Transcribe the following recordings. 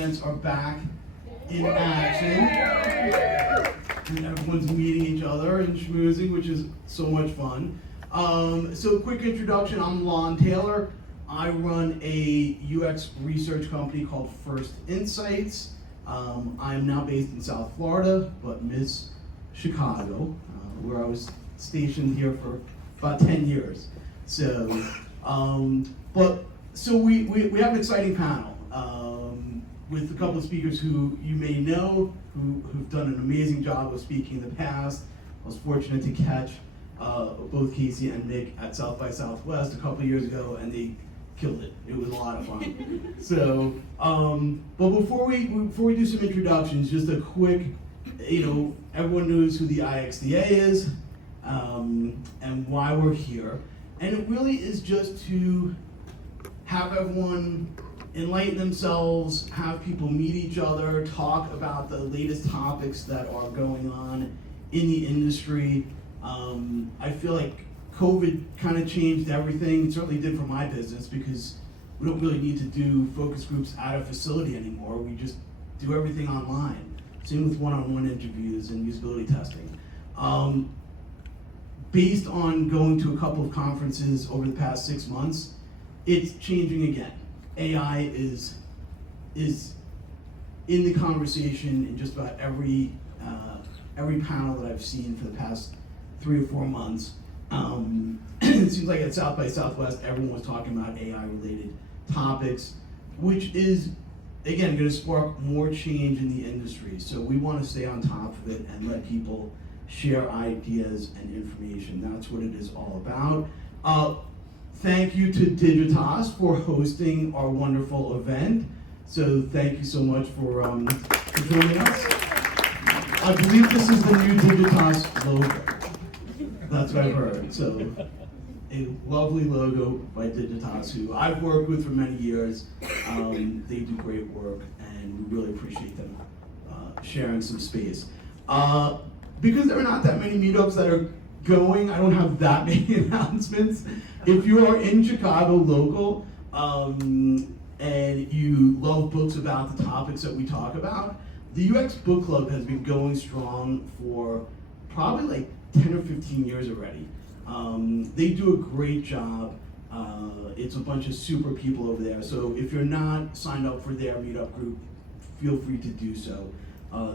Are back in action, and everyone's meeting each other and schmoozing, which is so much fun. So quick introduction, I'm Lon Taylor. I run a UX research company called First Insights. I am now based in South Florida, but miss Chicago, where I was stationed here for about 10 years. So, we have an exciting panel. With a couple of speakers who you may know, who've done an amazing job of speaking in the past. I was fortunate to catch both Casey and Mick at South by Southwest a couple of years ago, and they killed it. It was a lot of fun. So, but before we do some introductions, just a quick, everyone knows who the IXDA is and why we're here, and it really is just to have everyone enlighten themselves, have people meet each other, talk about the latest topics that are going on in the industry. I feel like COVID kind of changed everything. It certainly did for my business, because we don't really need to do focus groups at a facility anymore. We just do everything online. Same with one-on-one interviews and usability testing. Based on going to a couple of conferences over the past 6 months, it's changing again. AI is in the conversation in just about every panel that I've seen for the past 3 or 4 months. It seems like at South by Southwest, everyone was talking about AI-related topics, which is, again, going to spark more change in the industry. So we want to stay on top of it and let people share ideas and information. That's what it is all about. Thank you to Digitas for hosting our wonderful event. So thank you so much for joining us. I believe this is the new Digitas logo. That's what I've heard. So a lovely logo by Digitas, who I've worked with for many years. They do great work, and we really appreciate them sharing some space. Because there are not that many meetups that are going, I don't have that many announcements. If you are in Chicago local and you love books about the topics that we talk about, the UX Book Club has been going strong for probably like 10 or 15 years already. They do a great job. It's a bunch of super people over there. So if you're not signed up for their meetup group, feel free to do so.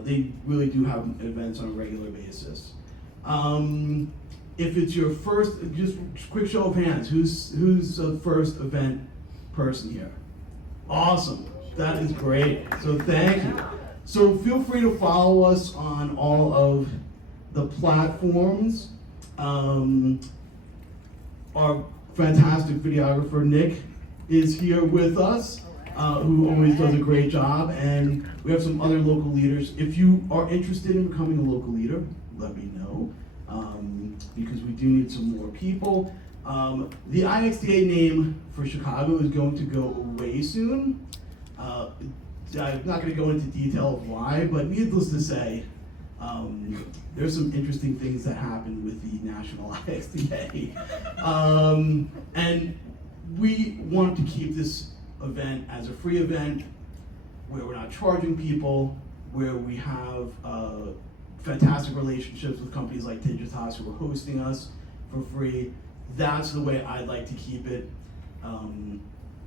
They really do have events on a regular basis. If it's your first, just quick show of hands, who's a first event person here? Awesome, that is great. So thank you. So feel free to follow us on all of the platforms. Our fantastic videographer Nick is here with us, who always does a great job, and we have some other local leaders. If you are interested in becoming a local leader, let me know. Because we do need some more people. The IXDA name for Chicago is going to go away soon. I'm not going to go into detail of why, but needless to say, there's some interesting things that happen with the national IXDA. And we want to keep this event as a free event, where we're not charging people, where we have fantastic relationships with companies like Digitas who are hosting us for free. That's the way I'd like to keep it.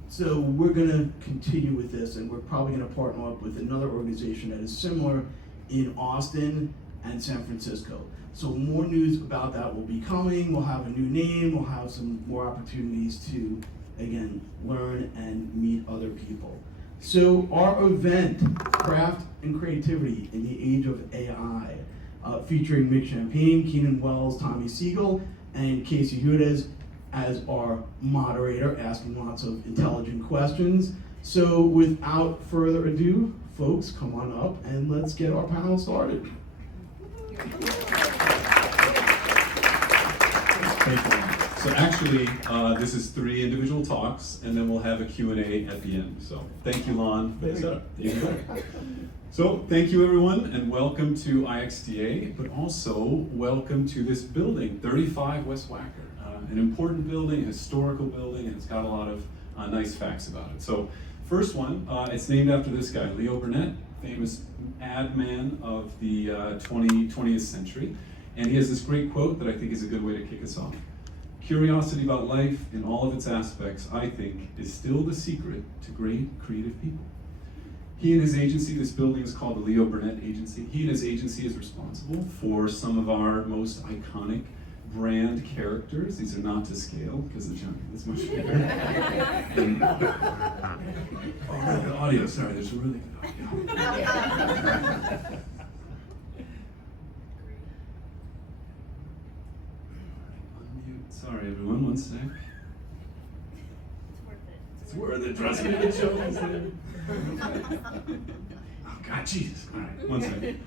So we're gonna continue with this, and we're probably gonna partner up with another organization that is similar in Austin and San Francisco. So more news about that will be coming. We'll have a new name, we'll have some more opportunities to, again, learn and meet other people. So our event, Craft and Creativity in the Age of AI, featuring Mick Champayne, Keenan Wells, Tommy Siegel, and Casey Hudetz as our moderator, asking lots of intelligent questions. So without further ado, folks, come on up and let's get our panel started. Thank you. So actually, this is 3 individual talks, and then we'll have a Q&A at the end. So thank you, Lon, for the setup. So thank you, everyone, and welcome to IXDA, but also welcome to this building, 35 West Wacker. An important building, a historical building, and it's got a lot of nice facts about it. So First one, it's named after this guy, Leo Burnett, famous ad man of the 20th century. And he has this great quote that I think is a good way to kick us off. Curiosity about life in all of its aspects, I think, is still the secret to great creative people. He and his agency, this building is called the Leo Burnett Agency. He and his agency is responsible for some of our most iconic brand characters. These are not to scale because the jungle is much bigger. And, the audio, sorry, there's a really good audio. Unmute. Sorry everyone, one sec. It's worth it, trust me, the joke is there. Oh God, Jesus, all right, one second.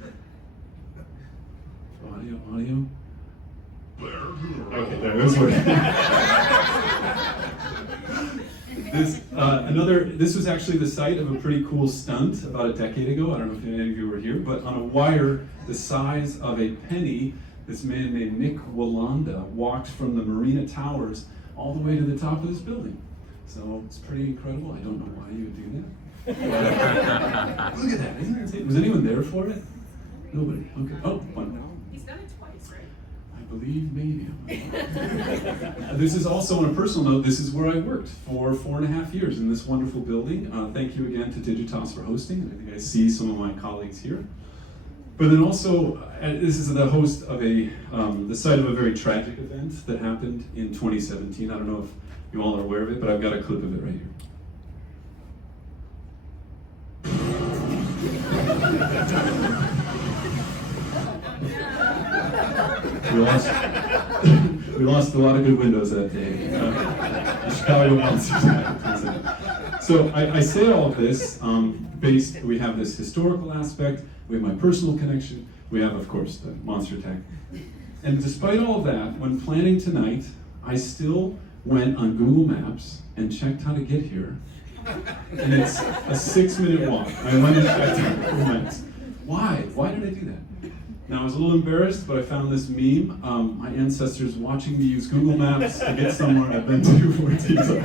Audio. Okay, there, it was working. This was actually the site of a pretty cool stunt about a decade ago. I don't know if any of you were here, but on a wire the size of a penny, this man named Mick Champayne walked from the Marina Towers all the way to the top of this building. So it's pretty incredible. I don't know why you would do that. Look at that, isn't it insane? Was anyone there for it? Nobody. Okay. Oh, one. He's done it twice, right? I believe maybe. This is also, on a personal note, this is where I worked for 4.5 years in this wonderful building. Thank you again to Digitas for hosting. I think I see some of my colleagues here. But then also, this is the host of the site of a very tragic event that happened in 2017. I don't know if you all are aware of it, but I've got a clip of it right here. We lost a lot of good windows that day. The Chicago Monsters. So I say all of this we have this historical aspect, we have my personal connection, we have, of course, the monster attack. And despite all of that, when planning tonight, I still went on Google Maps and checked how to get here. And it's a 6-minute walk. I went and checked on Google Maps. Why? Why did I do that? Now, I was a little embarrassed, but I found this meme. My ancestors watching me use Google Maps to get somewhere I've been to 14 times.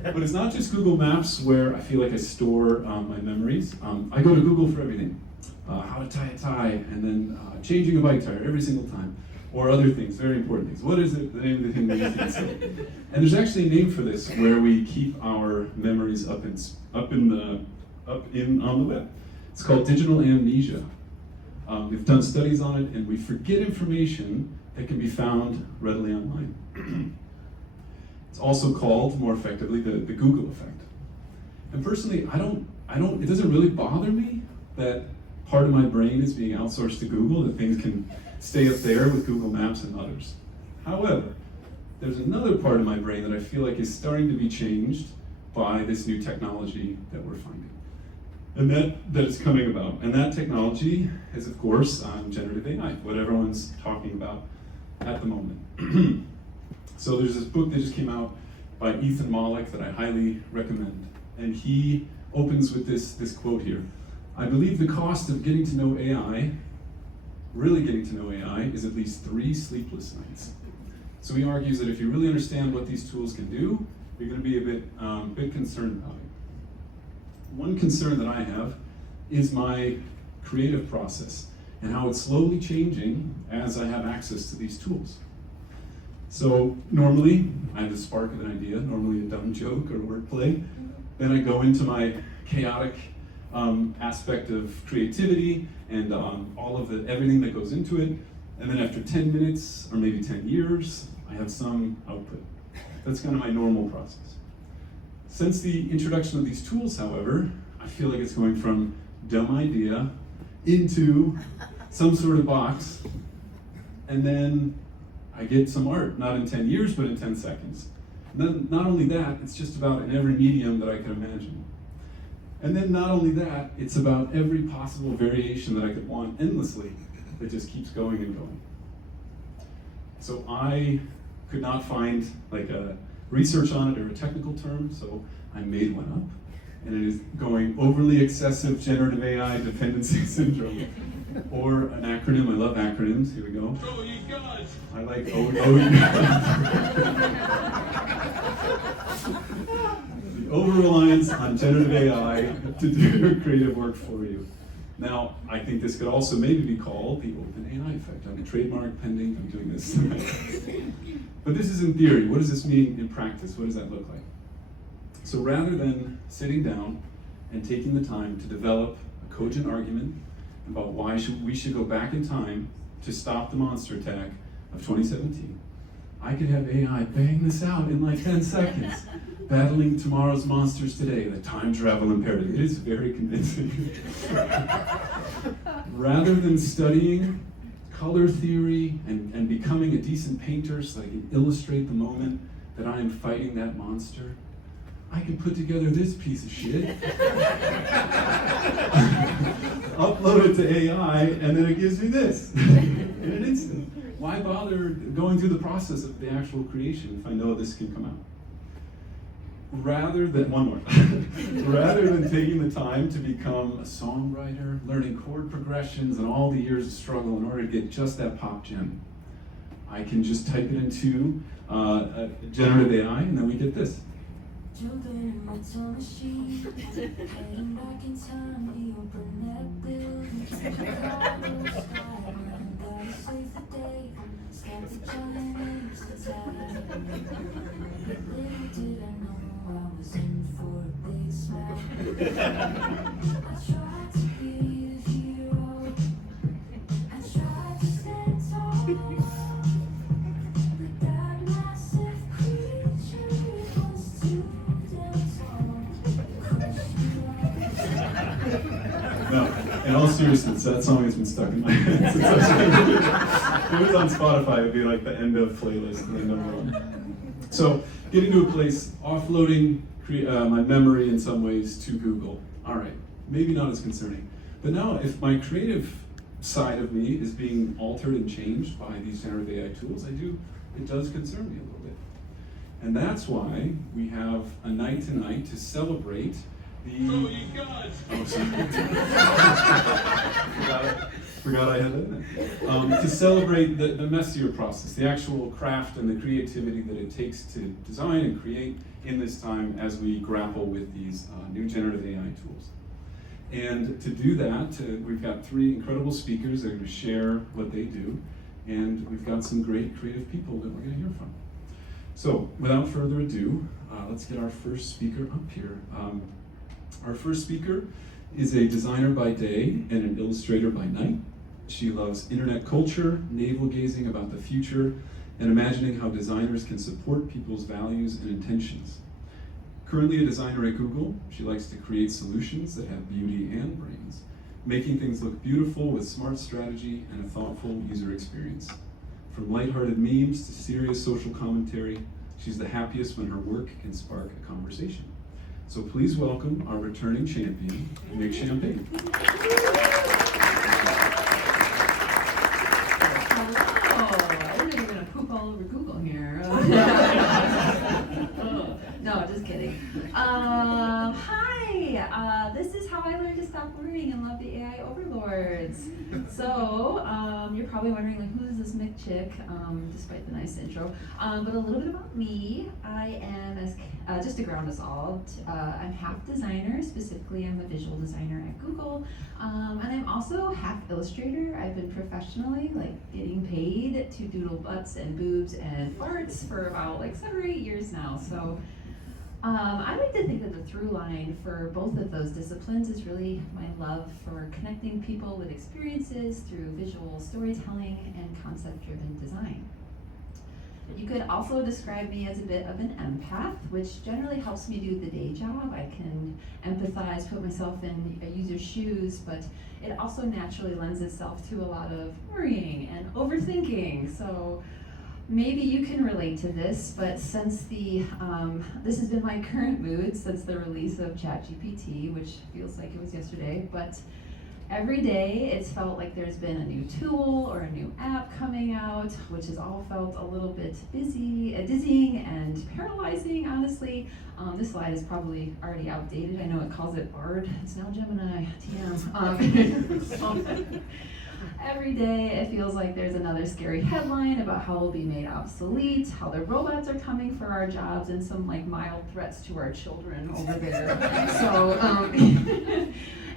But it's not just Google Maps where I feel like I store my memories. I go to Google for everything. How to tie a tie, and then changing a bike tire every single time. Or other things, very important things. What is it, the name of the thing that you can say? And there's actually a name for this, where we keep our memories up on the web. It's called digital amnesia. We've done studies on it, and we forget information that can be found readily online. It's also called, more effectively, the Google effect. And personally, it doesn't really bother me that part of my brain is being outsourced to Google, that things can stay up there with Google Maps and others. However, there's another part of my brain that I feel like is starting to be changed by this new technology that we're finding. And that is coming about. And that technology is, of course, generative AI, what everyone's talking about at the moment. So there's this book that just came out by Ethan Mollick that I highly recommend. And he opens with this quote here. I believe the cost of getting to know AI, really getting to know AI, is at least 3 sleepless nights. So he argues that if you really understand what these tools can do, you're going to be a bit concerned about it. One concern that I have is my creative process and how it's slowly changing as I have access to these tools. So normally, I have the spark of an idea, normally a dumb joke or wordplay. Then I go into my chaotic aspect of creativity and all of everything that goes into it. And then after 10 minutes or maybe 10 years, I have some output. That's kind of my normal process. Since the introduction of these tools, however, I feel like it's going from dumb idea into some sort of box, and then I get some art, not in 10 years, but in 10 seconds. And then not only that, it's just about in every medium that I can imagine. And then not only that, it's about every possible variation that I could want endlessly that just keeps going and going. So I could not find like a research on it or a technical term, so I made one up. And it is going overly excessive generative AI dependency syndrome. Or an acronym, I love acronyms, here we go. Oh, you guys! I like you The over-reliance on generative AI to do your creative work for you. Now, I think this could also maybe be called the open AI effect. I'm a trademark pending, I'm doing this. But this is in theory. What does this mean in practice? What does that look like? So rather than sitting down and taking the time to develop a cogent argument about why we should go back in time to stop the monster attack of 2017, I could have AI bang this out in like 10 seconds. Battling tomorrow's monsters today, the time travel imperative. It is very convincing. Rather than studying color theory and becoming a decent painter so I can illustrate the moment that I am fighting that monster, I can put together this piece of shit, upload it to AI, and then it gives me this in an instant. Why bother going through the process of the actual creation if I know this can come out? Rather than taking the time to become a songwriter, learning chord progressions and all the years of struggle in order to get just that pop gem, I can just type it into generative AI and then we get this. Jumping in my time machine, heading back in time, we open that building, Chicago skyline, gotta save the day, start the giant apes attack. Little did I know I was in for a big smack. I tried to be the hero, I tried to stand tall. But that massive creature was too No, in all seriousness, that song has been stuck in my head since I was If it was on Spotify, it would be like the end of playlist and then number one. So, getting to a place, offloading my memory in some ways to Google. All right, maybe not as concerning. But now, if my creative side of me is being altered and changed by these generative AI tools, it does concern me a little bit. And that's why we have a night tonight to celebrate Oh, you guys! Oh, sorry. Forgot I had that in there. To celebrate the messier process, the actual craft and the creativity that it takes to design and create in this time as we grapple with these new generative AI tools. And to do that, we've got three incredible speakers that are going to share what they do, and we've got some great creative people that we're going to hear from. So, without further ado, let's get our first speaker up here. Our first speaker is a designer by day and an illustrator by night. She loves internet culture, navel-gazing about the future, and imagining how designers can support people's values and intentions. Currently a designer at Google, she likes to create solutions that have beauty and brains, making things look beautiful with smart strategy and a thoughtful user experience. From lighthearted memes to serious social commentary, she's the happiest when her work can spark a conversation. So please welcome our returning champion, Mick Champayne. Hello! I'm gonna poop all over Google here. No, just kidding. Hi! This is how I learned to stop worrying and love the AI overlords. So, you're probably wondering, like, who is this Mick chick, despite the nice intro. But a little bit about me. I am, just to ground us all, I'm half designer. Specifically, I'm a visual designer at Google. And I'm also half illustrator. I've been professionally, getting paid to doodle butts and boobs and farts for about, 7 or 8 years now. So, I like to think that the through line for both of those disciplines is really my love for connecting people with experiences through visual storytelling and concept-driven design. You could also describe me as a bit of an empath, which generally helps me do the day job. I can empathize, put myself in a user's shoes, but it also naturally lends itself to a lot of worrying and overthinking. So maybe you can relate to this, but since this has been my current mood since the release of ChatGPT, which feels like it was yesterday, but Every day it's felt like there's been a new tool or a new app coming out, which has all felt a little bit dizzying and paralyzing, honestly. This slide is probably already outdated. I know it calls it Bard. It's now Gemini, TM. Every day it feels like there's another scary headline about how we'll be made obsolete, how the robots are coming for our jobs, and some like mild threats to our children over there.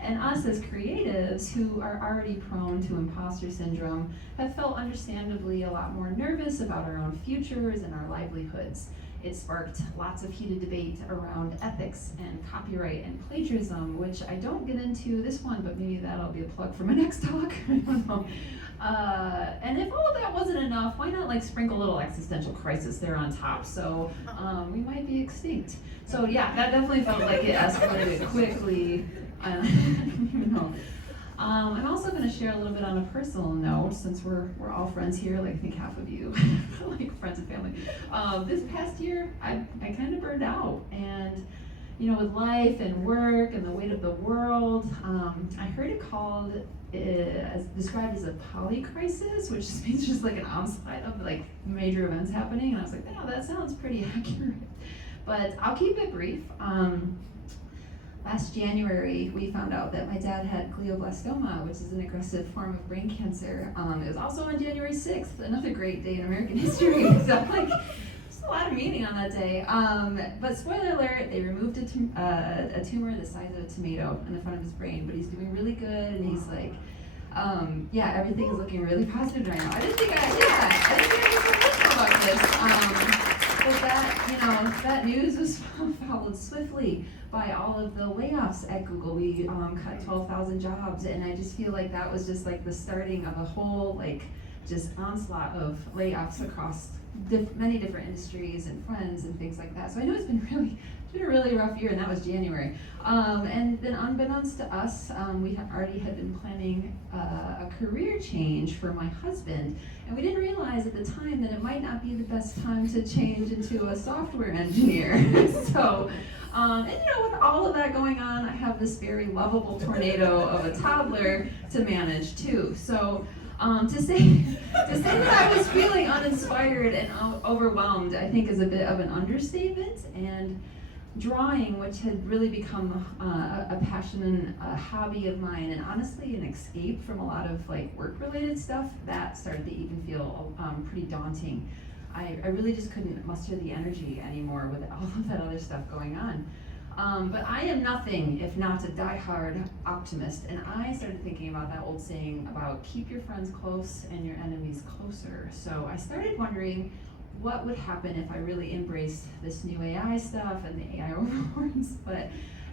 And us as creatives who are already prone to imposter syndrome have felt understandably a lot more nervous about our own futures and our livelihoods. It sparked lots of heated debate around ethics and copyright and plagiarism, which I don't get into this one, but maybe that'll be a plug for my next talk. I don't know. And if all of that wasn't enough, why not like sprinkle a little existential crisis there on top? So we might be extinct. So yeah, that definitely felt like it escalated quickly. I don't even know. I'm also going to share a little bit on a personal note, since we're all friends here, like I think half of you, like friends and family. This past year, I kind of burned out, and with life and work and the weight of the world, I heard it called described as a polycrisis, which just means just like an onslaught of like major events happening. And I was like, wow, that sounds pretty accurate. But I'll keep it brief. Last January, we found out that my dad had glioblastoma, which is an aggressive form of brain cancer. It was also on January 6th, another great day in American history. So like, there's a lot of meaning on that day. But spoiler alert, they removed a tumor the size of a tomato in the front of his brain, but he's doing really good, and he's like, everything is looking really positive right now. I didn't think I was about this. But that news was followed swiftly by all of the layoffs at Google. We cut 12,000 jobs, and I just feel like that was just like the starting of a whole like just onslaught of layoffs across many different industries and friends and things like that. So I know it's been a really rough year, and that was January. And then unbeknownst to us, we already had been planning a career change for my husband, and we didn't realize at the time that it might not be the best time to change into a software engineer. So, with all of that going on, I have this very lovable tornado of a toddler to manage too. So, to say that I was feeling uninspired and overwhelmed, I think is a bit of an understatement. And drawing, which had really become a passion and a hobby of mine, and honestly an escape from a lot of like work-related stuff, that started to even feel pretty daunting. I really just couldn't muster the energy anymore with all of that other stuff going on. But I am nothing if not a diehard optimist, and I started thinking about that old saying about keep your friends close and your enemies closer. So I started wondering what would happen if I really embraced this new AI stuff and the AI overlords.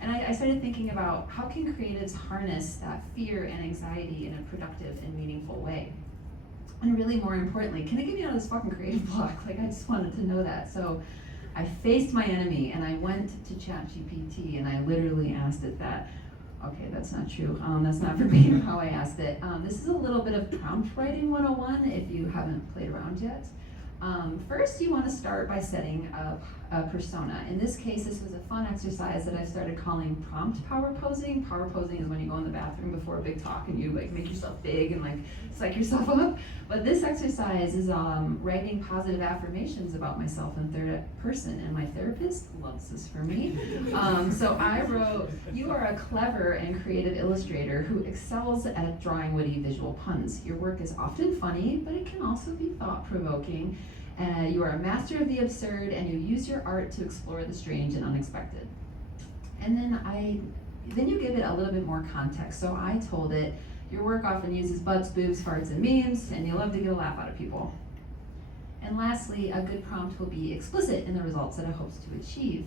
And I started thinking about how can creatives harness that fear and anxiety in a productive and meaningful way? And really more importantly, can it get me out of this fucking creative block? Like I just wanted to know that. So I faced my enemy and I went to ChatGPT and I literally asked it that. Okay, that's not true. That's not verbatim how I asked it. This is a little bit of prompt writing 101 if you haven't played around yet. First, you want to start by setting up a persona. In this case, this was a fun exercise that I started calling prompt power posing. Power posing is when you go in the bathroom before a big talk and you like make yourself big and like psych yourself up. But this exercise is writing positive affirmations about myself in third person, and my therapist loves this for me. So I wrote, "You are a clever and creative illustrator who excels at drawing witty visual puns. Your work is often funny, but it can also be thought-provoking. You are a master of the absurd, and you use your art to explore the strange and unexpected." And then you give it a little bit more context. So I told it, "Your work often uses butts, boobs, farts, and memes, and you love to get a laugh out of people." And lastly, a good prompt will be explicit in the results that it hopes to achieve.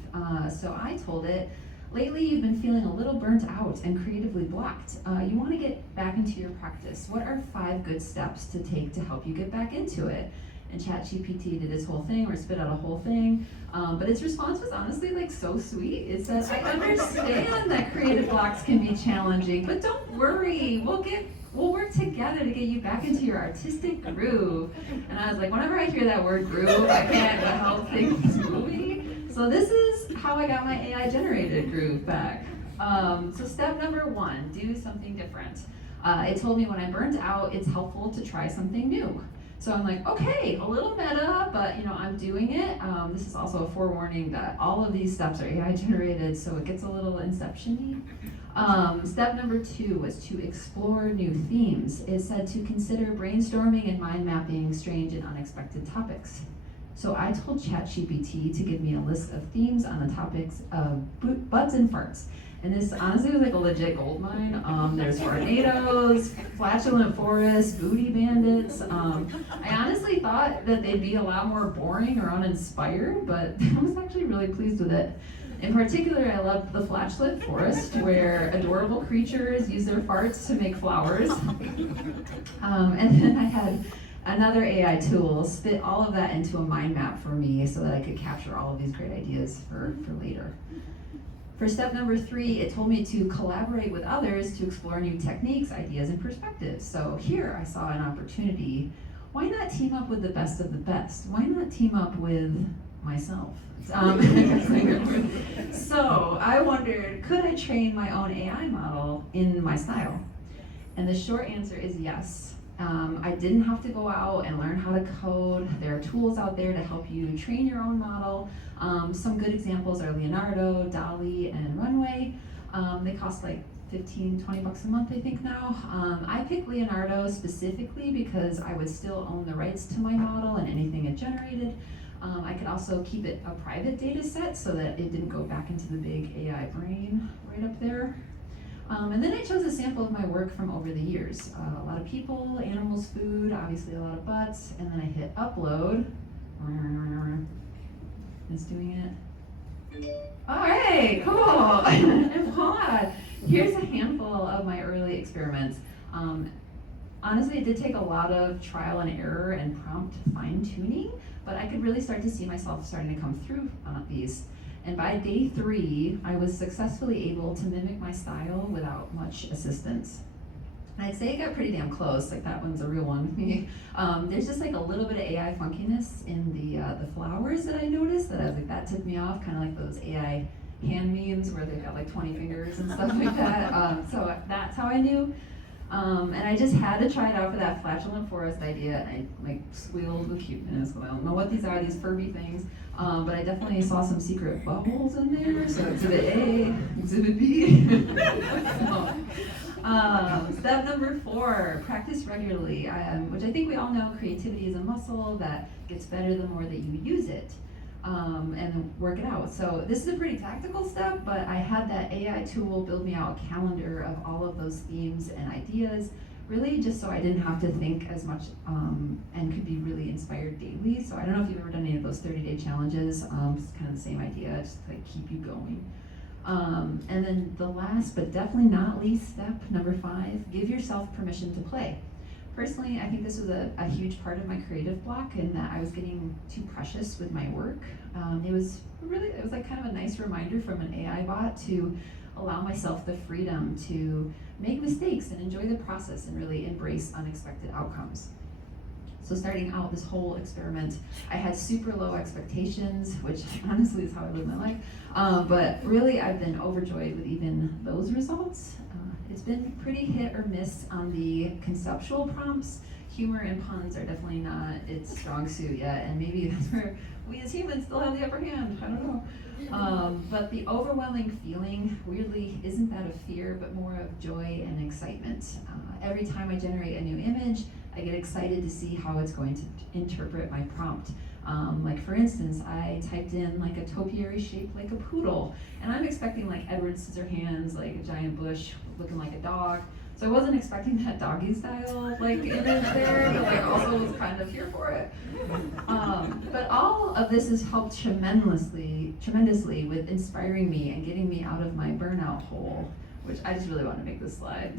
So I told it, "Lately you've been feeling a little burnt out and creatively blocked. You want to get back into your practice. What are 5 good steps to take to help you get back into it?" And ChatGPT did its whole thing, or spit out a whole thing. But its response was honestly like so sweet. It said, "I understand that creative blocks can be challenging, but don't worry. We'll work together to get you back into your artistic groove." And I was like, whenever I hear that word groove, I can't help think this movie. So this is how I got my AI generated groove back. So step number 1, do something different. It told me when I burned out, it's helpful to try something new. So I'm like, okay, a little meta, but I'm doing it. This is also a forewarning that all of these steps are AI generated, so it gets a little inception-y. Step number 2 was to explore new themes. It said to consider brainstorming and mind mapping strange and unexpected topics. So I told ChatGPT to give me a list of themes on the topics of buds and farts. And this honestly was like a legit gold mine. There's tornadoes, flatulent forests, booty bandits. I honestly thought that they'd be a lot more boring or uninspired, but I was actually really pleased with it. In particular, I loved the flatulent forest, where adorable creatures use their farts to make flowers. And then I had another AI tool spit all of that into a mind map for me so that I could capture all of these great ideas for later. For step number 3, it told me to collaborate with others to explore new techniques, ideas, and perspectives. So here I saw an opportunity. Why not team up with the best of the best? Why not team up with myself? So I wondered, could I train my own AI model in my style? And the short answer is yes. I didn't have to go out and learn how to code. There are tools out there to help you train your own model. Some good examples are Leonardo, DALL-E, and Runway. They cost like $15-20 a month, I think now. I picked Leonardo specifically because I would still own the rights to my model and anything it generated. I could also keep it a private data set so that it didn't go back into the big AI brain right up there. And then I chose a sample of my work from over the years. A lot of people, animals, food, obviously a lot of butts, and then I hit upload. It's doing it. All right, cool. And voila, here's a handful of my early experiments. Honestly, it did take a lot of trial and error and prompt fine-tuning, but I could really start to see myself starting to come through on these. And by day 3, I was successfully able to mimic my style without much assistance. And I'd say it got pretty damn close, like that one's a real one with me. There's just like a little bit of AI funkiness in the flowers that I noticed that I was like, that tipped me off, kind of like those AI hand memes where they've got like 20 fingers and stuff like that. So that's how I knew. And I just had to try it out for that flatulent forest idea, and I like squealed with cuteness. I don't know what these are, these Furby things, but I definitely saw some secret buttholes in there. So exhibit A, exhibit B. Step number 4, practice regularly, which I think we all know creativity is a muscle that gets better the more that you use it. And work it out. So this is a pretty tactical step, but I had that AI tool build me out a calendar of all of those themes and ideas, really just so I didn't have to think as much and could be really inspired daily. So I don't know if you've ever done any of those 30-day challenges. It's kind of the same idea, just to like keep you going. And then the last, but definitely not least, step number 5, give yourself permission to play. Personally, I think this was a huge part of my creative block in that I was getting too precious with my work. It was like kind of a nice reminder from an AI bot to allow myself the freedom to make mistakes and enjoy the process and really embrace unexpected outcomes. So starting out this whole experiment, I had super low expectations, which honestly is how I live my life. But really, I've been overjoyed with even those results. It's been pretty hit or miss on the conceptual prompts. Humor and puns are definitely not its strong suit yet, and maybe that's where we as humans still have the upper hand. I don't know. But the overwhelming feeling, weirdly, isn't that of fear, but more of joy and excitement. Every time I generate a new image, I get excited to see how it's going to interpret my prompt. Like for instance, I typed in like a topiary shaped like a poodle, and I'm expecting like Edward Scissorhands, like a giant bush looking like a dog. So I wasn't expecting that doggy style like image there, but like also was kind of here for it. But all of this has helped tremendously with inspiring me and getting me out of my burnout hole, which I just really want to make this slide.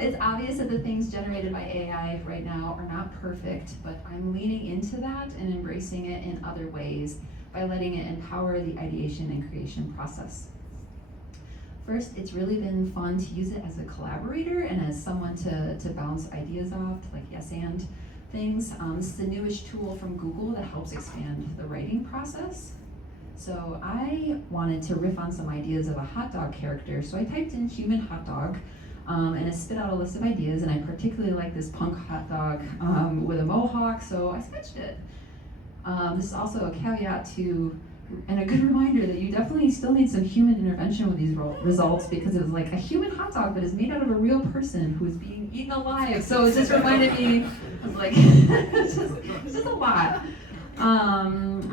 It's obvious that the things generated by AI right now are not perfect, but I'm leaning into that and embracing it in other ways by letting it empower the ideation and creation process. First, it's really been fun to use it as a collaborator and as someone to bounce ideas off, like yes and things. This is the newest tool from Google that helps expand the writing process. So I wanted to riff on some ideas of a hot dog character, so I typed in human hot dog, and it spit out a list of ideas, and I particularly like this punk hot dog with a mohawk, so I sketched it. This is also a caveat to, and a good reminder that you definitely still need some human intervention with these results, because it was like a human hot dog that is made out of a real person who is being eaten alive. So it just reminded me, I was like, it's just a lot.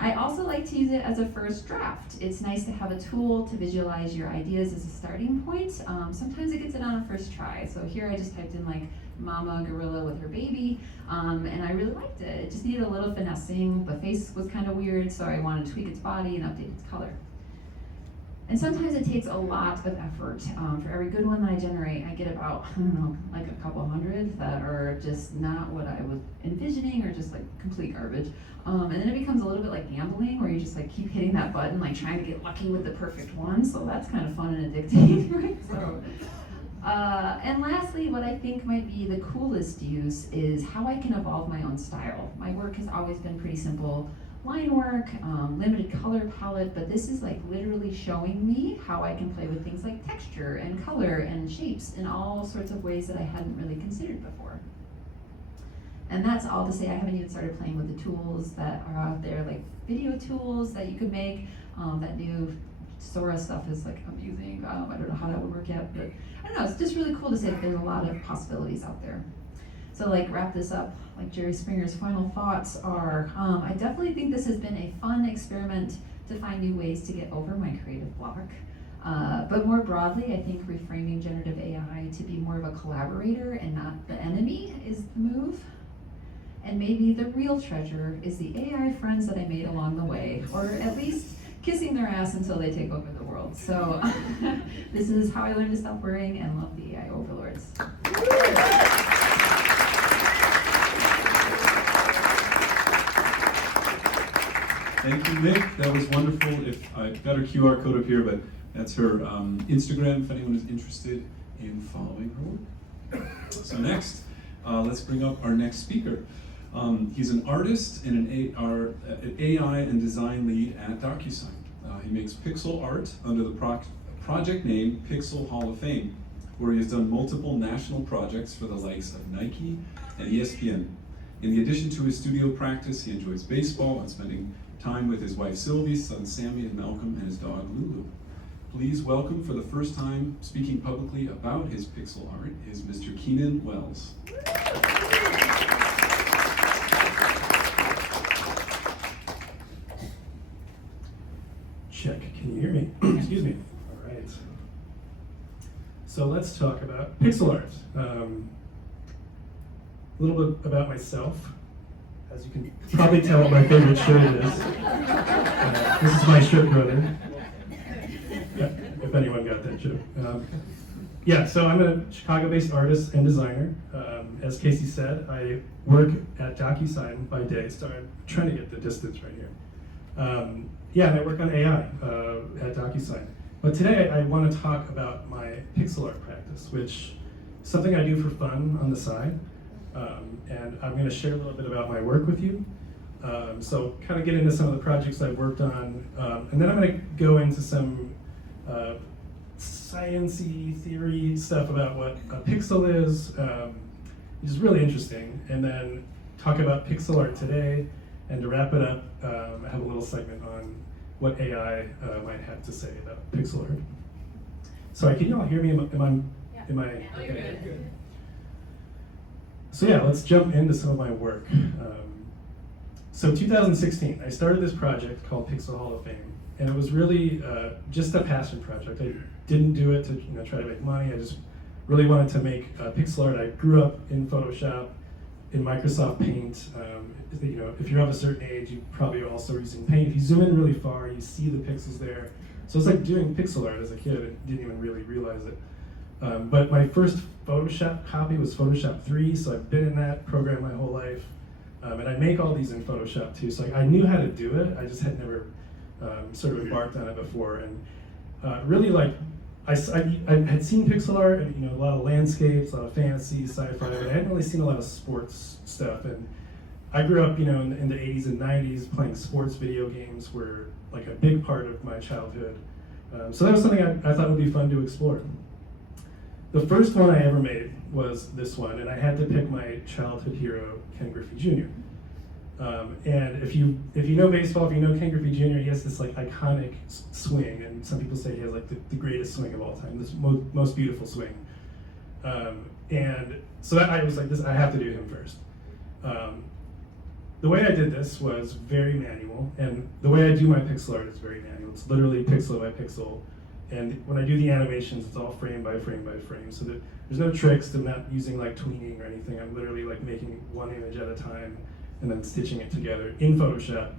I also like to use it as a first draft. It's nice to have a tool to visualize your ideas as a starting point. Sometimes it gets it on a first try. So here I just typed in like mama gorilla with her baby, and I really liked it. It just needed a little finessing. The face was kind of weird, so I wanted to tweak its body and update its color. And sometimes it takes a lot of effort. For every good one that I generate, I get about, I don't know, like a couple hundred that are just not what I was envisioning, or just like complete garbage. And then it becomes a little bit like gambling, where you just like keep hitting that button, like trying to get lucky with the perfect one. So that's kind of fun and addicting, right? So, and lastly, what I think might be the coolest use is how I can evolve my own style. My work has always been pretty simple line work, limited color palette, but this is like literally showing me how I can play with things like texture and color and shapes in all sorts of ways that I hadn't really considered before. And that's all to say I haven't even started playing with the tools that are out there, like video tools that you could make. That new Sora stuff is like amusing. I don't know how that would work yet, but I don't know, it's just really cool to say that there's a lot of possibilities out there. So like wrap this up, like Jerry Springer's final thoughts are, I definitely think this has been a fun experiment to find new ways to get over my creative block. But more broadly, I think reframing generative AI to be more of a collaborator and not the enemy is the move. And maybe the real treasure is the AI friends that I made along the way, or at least kissing their ass until they take over the world. So this is how I learned to stop worrying and love the AI overlords. Thank you, Mick. That was wonderful. If I've got her QR code up here, but that's her Instagram if anyone is interested in following her work. So next, let's bring up our next speaker. He's an artist and an AI and design lead at DocuSign. He makes pixel art under the project name Pixel Hall of Fame, where he has done multiple national projects for the likes of Nike and ESPN. In addition to his studio practice, he enjoys baseball and spending time with his wife Sylvie, son Sammy, and Malcolm, and his dog Lulu. Please welcome, for the first time speaking publicly about his pixel art, is Mr. Keenan Wells. Check, can you hear me? Excuse me. All right. So let's talk about pixel art. A little bit about myself. As you can probably tell what my favorite shirt is. This is my shirt brother. Yeah, if anyone got that joke. Yeah, so I'm a Chicago-based artist and designer. As Casey said, I work at DocuSign by day, so I'm trying to get the distance right here. Yeah, and I work on AI at DocuSign. But today I want to talk about my pixel art practice, which is something I do for fun on the side. And I'm going to share a little bit about my work with you. So kind of get into some of the projects I've worked on. And then I'm going to go into some science-y theory stuff about what a pixel is, which is really interesting. And then talk about pixel art today. And to wrap it up, I have a little segment on what AI might have to say about pixel art. Sorry, can you all hear me? Am I okay? Good. So yeah, let's jump into some of my work. So 2016, I started this project called Pixel Hall of Fame, and it was really just a passion project. I didn't do it to try to make money. I just really wanted to make pixel art. I grew up in Photoshop, in Microsoft Paint. If you're of a certain age, you probably are also using Paint. If you zoom in really far, you see the pixels there. So it's like doing pixel art as a kid. I didn't even really realize it. But my first Photoshop copy was Photoshop 3, so I've been in that program my whole life. And I make all these in Photoshop too, so I knew how to do it. I just had never sort of embarked on it before. And really, like, I had seen pixel art, and a lot of landscapes, a lot of fantasy, sci-fi, but I hadn't really seen a lot of sports stuff. And I grew up, in the 80s and 90s, playing sports video games were like a big part of my childhood. So that was something I thought would be fun to explore. The first one I ever made was this one, and I had to pick my childhood hero, Ken Griffey Jr. And if you know baseball, if you know Ken Griffey Jr., he has this like iconic swing, and some people say he has like the greatest swing of all time, this most beautiful swing. And so I was like, I have to do him first. The way I did this was very manual, and the way I do my pixel art is very manual. It's literally pixel by pixel, and when I do the animations, it's all frame by frame by frame, so that there's no tricks. I'm not using like tweening or anything. I'm literally like making one image at a time and then stitching it together in Photoshop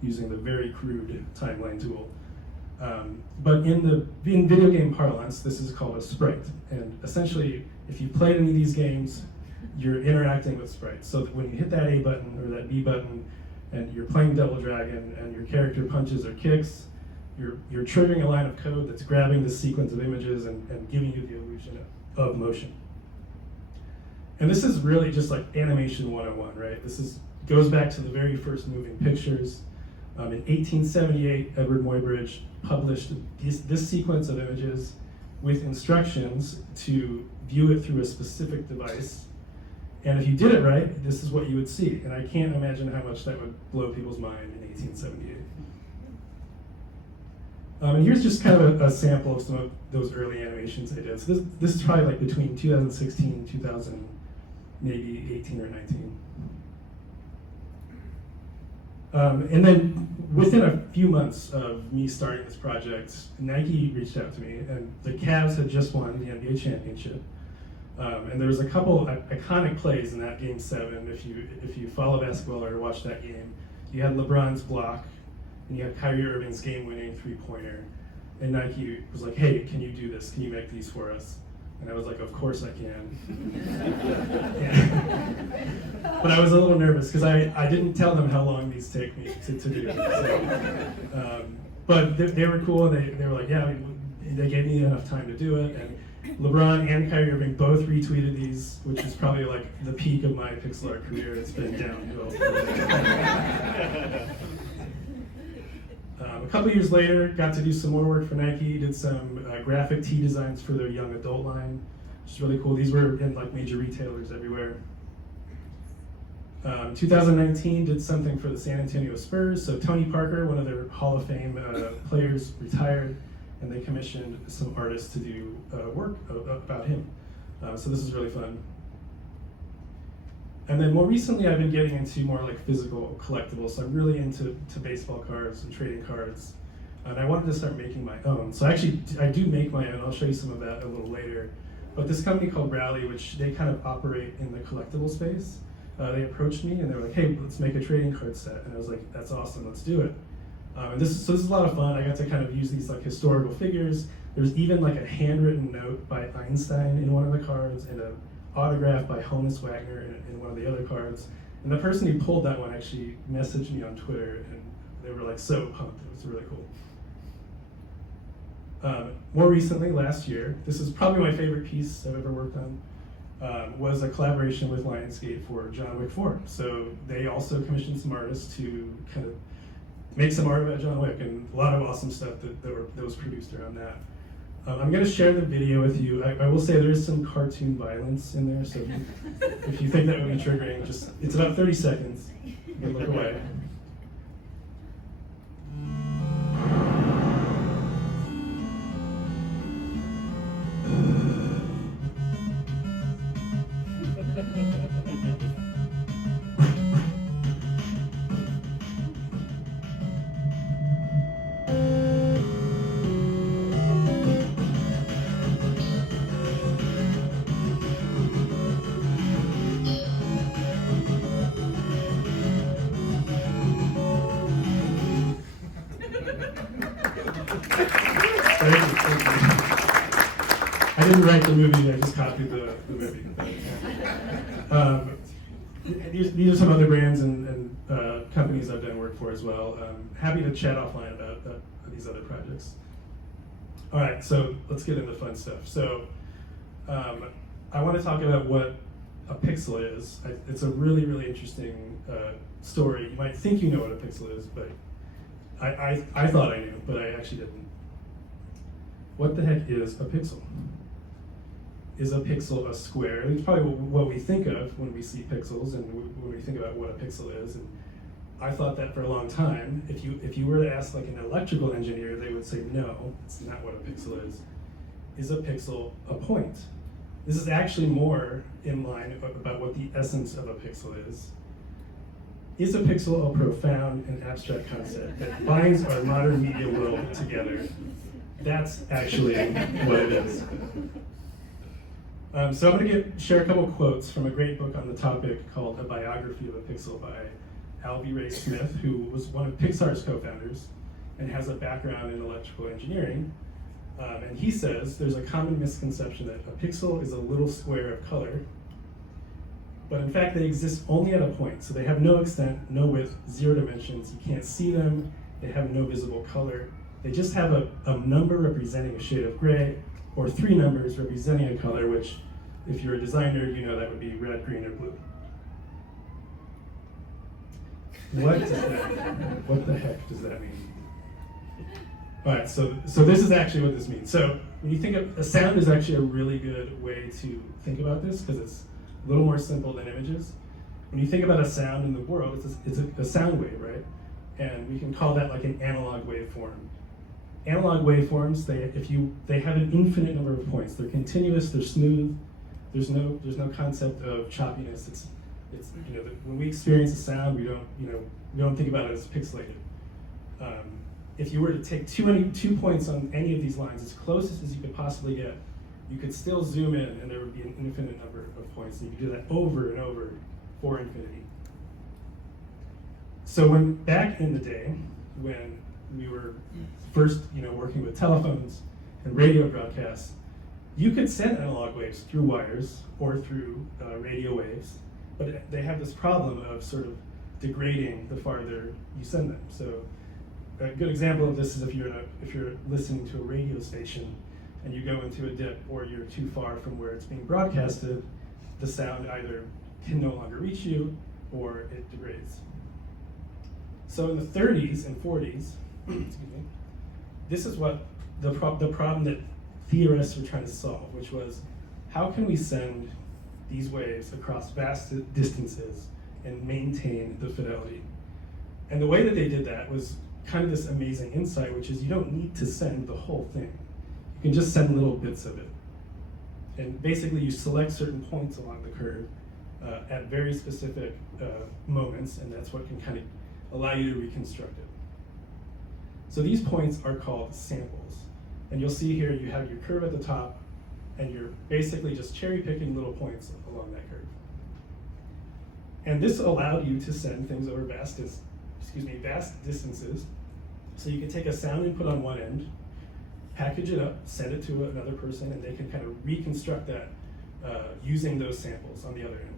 using the very crude timeline tool. But in video game parlance, this is called a sprite, and essentially, if you played any of these games, you're interacting with sprites. So that when you hit that A button or that B button, and you're playing Double Dragon, and your character punches or kicks, you're triggering a line of code that's grabbing this sequence of images and giving you the illusion of motion. And this is really just like animation 101, right? This goes back to the very first moving pictures. In 1878, Edward Muybridge published this sequence of images with instructions to view it through a specific device. And if you did it right, this is what you would see. And I can't imagine how much that would blow people's mind in 1878. And here's just kind of a sample of some of those early animations I did. So this is probably like between 2016 and 2000, maybe 18 or 19. And then within a few months of me starting this project, Nike reached out to me, and the Cavs had just won the NBA championship. And there was a couple iconic plays in that Game 7. If you follow basketball or watch that game, you had LeBron's block, and you had Kyrie Irving's game-winning three-pointer. And Nike was like, "Hey, can you do this? Can you make these for us?" And I was like, "Of course I can." But I was a little nervous because I didn't tell them how long these take me to do. So, but they were cool, and they were like, "Yeah," they gave me enough time to do it. And LeBron and Kyrie Irving both retweeted these, which is probably like the peak of my pixel art career. It's been downhill. A couple years later, got to do some more work for Nike, did some graphic tee designs for their young adult line, which is really cool. These were in like major retailers everywhere. 2019, did something for the San Antonio Spurs. So Tony Parker, one of their Hall of Fame players, retired, and they commissioned some artists to do work about him. So this is really fun. And then more recently, I've been getting into more like physical collectibles. So I'm really into baseball cards and trading cards. And I wanted to start making my own. So actually, I do make my own. I'll show you some of that a little later. But this company called Rally, which they kind of operate in the collectible space, they approached me and they were like, "Hey, let's make a trading card set." And I was like, "That's awesome, let's do it." And this is a lot of fun. I got to kind of use these like historical figures. There's even like a handwritten note by Einstein in one of the cards, and an autograph by Honus Wagner in one of the other cards. And the person who pulled that one actually messaged me on Twitter, and they were like so pumped. It was really cool. More recently, last year, this is probably my favorite piece I've ever worked on, was a collaboration with Lionsgate for John Wick 4. So they also commissioned some artists to kind of make some art about John Wick, and a lot of awesome stuff that was produced around that. I'm going to share the video with you. I will say there is some cartoon violence in there, so if you think that would be triggering, it's about 30 seconds. You can look away. I didn't write the movie, I just copied the movie. These are some other brands and companies I've done work for as well. Happy to chat offline about these other projects. All right, so let's get into fun stuff. So I want to talk about what a pixel is. It's a really, really interesting story. You might think you know what a pixel is, but I thought I knew, but I actually didn't. What the heck is a pixel? Is a pixel a square? It's probably what we think of when we see pixels and when we think about what a pixel is. And I thought that for a long time. If you were to ask like an electrical engineer, they would say no, it's not what a pixel is. Is a pixel a point? This is actually more in line about what the essence of a pixel is. Is a pixel a profound and abstract concept that binds our modern media world together? That's actually what it is. So I'm going to share a couple quotes from a great book on the topic called A Biography of a Pixel by Alvy Ray Smith, who was one of Pixar's co-founders and has a background in electrical engineering. And he says there's a common misconception that a pixel is a little square of color, but in fact they exist only at a point. So they have no extent, no width, 0 dimensions. You can't see them. They have no visible color. They just have a number representing a shade of gray, or 3 numbers representing a color, which if you're a designer, you know that would be red, green, or blue. What the heck does that mean? All right, so this is actually what this means. So when you think of a sound is actually a really good way to think about this because it's a little more simple than images. When you think about a sound in the world, it's a sound wave, right? And we can call that like an analog waveform. Analog waveforms, they have an infinite number of points. They're continuous, they're smooth. There's no concept of choppiness. It's when we experience a sound, we don't think about it as pixelated. If you were to take 2 points on any of these lines, as closest as you could possibly get, you could still zoom in and there would be an infinite number of points. And you could do that over and over for infinity. So back in the day, when we were first working with telephones and radio broadcasts, you could send analog waves through wires or through radio waves, but they have this problem of sort of degrading the farther you send them. So a good example of this is if you're listening to a radio station and you go into a dip or you're too far from where it's being broadcasted, the sound either can no longer reach you or it degrades. So in the 30s and 40s, excuse me, this is what the problem that theorists were trying to solve, which was how can we send these waves across vast distances and maintain the fidelity? And the way that they did that was kind of this amazing insight, which is you don't need to send the whole thing. You can just send little bits of it. And basically you select certain points along the curve at very specific moments, and that's what can kind of allow you to reconstruct it. So these points are called samples. And you'll see here you have your curve at the top, and you're basically just cherry picking little points along that curve. And this allowed you to send things over vast distances. So you can take a sound input on one end, package it up, send it to another person, and they can kind of reconstruct that using those samples on the other end.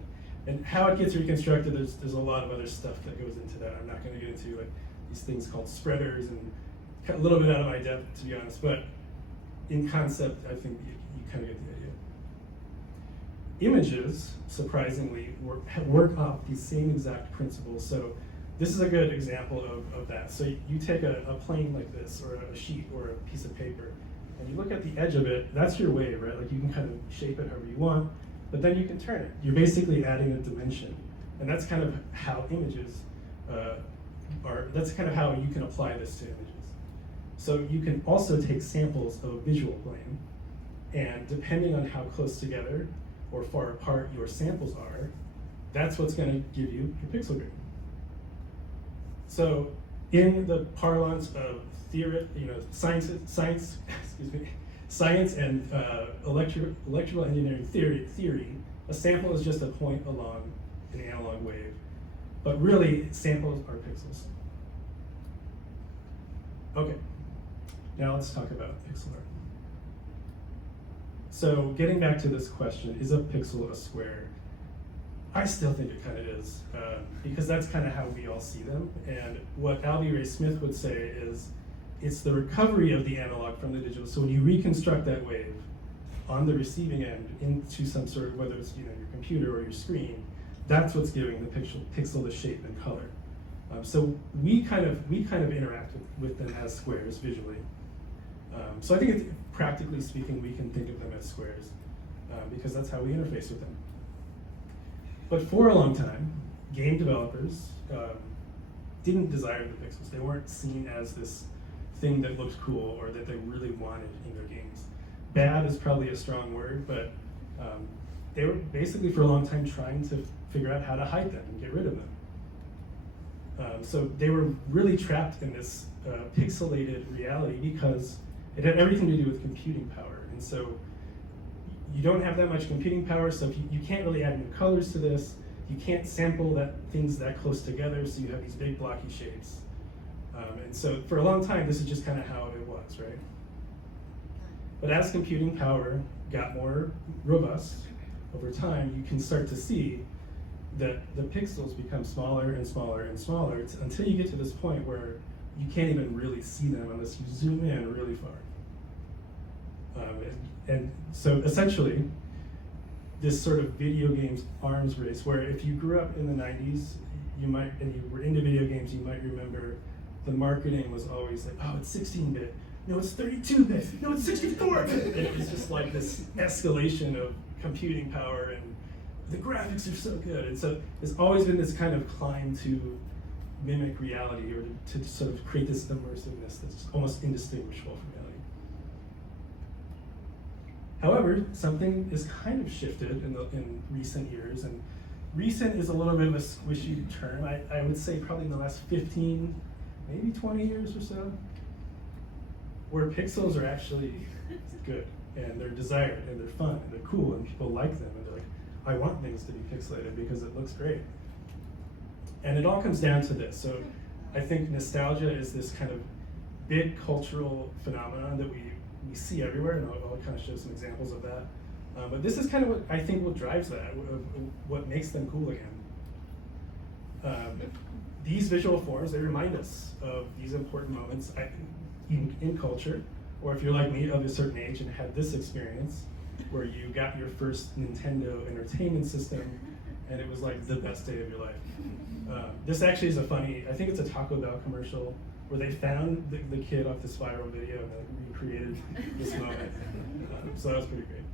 And how it gets reconstructed, there's a lot of other stuff that goes into that. I'm not going to get into like these things called spreaders, and a little bit out of my depth, to be honest, but in concept, I think you kind of get the idea. Images, surprisingly, work off these same exact principles. So this is a good example of that. So you take a plane like this, or a sheet, or a piece of paper, and you look at the edge of it, that's your wave, right? Like you can kind of shape it however you want, but then you can turn it. You're basically adding a dimension. And that's kind of how images that's kind of how you can apply this to images. So you can also take samples of a visual plane, and depending on how close together or far apart your samples are, that's what's going to give you your pixel grid. So in the parlance of science and electrical engineering theory, a sample is just a point along an analog wave. But really, samples are pixels. Okay, now let's talk about pixel art. So getting back to this question, is a pixel a square? I still think it kind of is, because that's kind of how we all see them. And what Alvy Ray Smith would say is, it's the recovery of the analog from the digital. So when you reconstruct that wave, on the receiving end into some sort of, whether it's your computer or your screen, that's what's giving the pixel the shape and color. So we kind of interact with them as squares visually. So I think it's, practically speaking, we can think of them as squares because that's how we interface with them. But for a long time, game developers didn't desire the pixels. They weren't seen as this thing that looked cool or that they really wanted in their games. Bad is probably a strong word, but they were basically for a long time trying to figure out how to hide them and get rid of them. So they were really trapped in this pixelated reality because it had everything to do with computing power. And so you don't have that much computing power, so if you can't really add new colors to this. You can't sample things that close together, so you have these big blocky shapes. And so for a long time, this is just kind of how it was, right? But as computing power got more robust over time, you can start to see that the pixels become smaller and smaller and smaller until you get to this point where you can't even really see them unless you zoom in really far. And so essentially, this sort of video games arms race, where if you grew up in the 90s, and you were into video games, you might remember the marketing was always like, oh, it's 16-bit, no, it's 32-bit, no, it's 64-bit. And it was just like this escalation of computing power, and the graphics are so good. And so there's always been this kind of climb to mimic reality, or to sort of create this immersiveness that's almost indistinguishable from reality. However, something is kind of shifted in recent years, and recent is a little bit of a squishy term. I would say probably in the last 15, maybe 20 years or so, where pixels are actually good, and they're desired, and they're fun, and they're cool, and people like them, and they're like, I want things to be pixelated because it looks great. And it all comes down to this. So I think nostalgia is this kind of big cultural phenomenon that we see everywhere, and I'll kind of show some examples of that. But this is kind of what I think what drives that, what makes them cool again. These visual forms, they remind us of these important moments in culture, or if you're like me, of a certain age and had this experience where you got your first Nintendo entertainment system, and it was like the best day of your life. This actually is a funny, I think it's a Taco Bell commercial, where they found the kid off this viral video and they recreated this moment. So that was pretty great.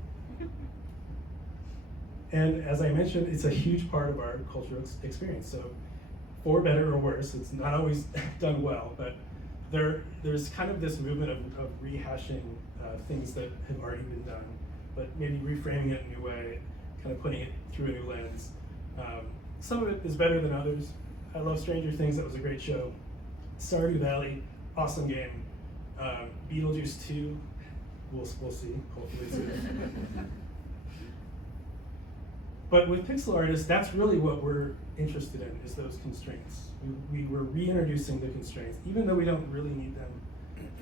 And as I mentioned, it's a huge part of our cultural experience. So for better or worse, it's not always done well, but there's kind of this movement of rehashing things that have already been done, but maybe reframing it in a new way, kind of putting it through a new lens. Some of it is better than others. I love Stranger Things, that was a great show. Stardew Valley, awesome game. Beetlejuice 2, we'll see, hopefully soon. But with pixel artists, that's really what we're interested in, is those constraints. We were reintroducing the constraints, even though we don't really need them.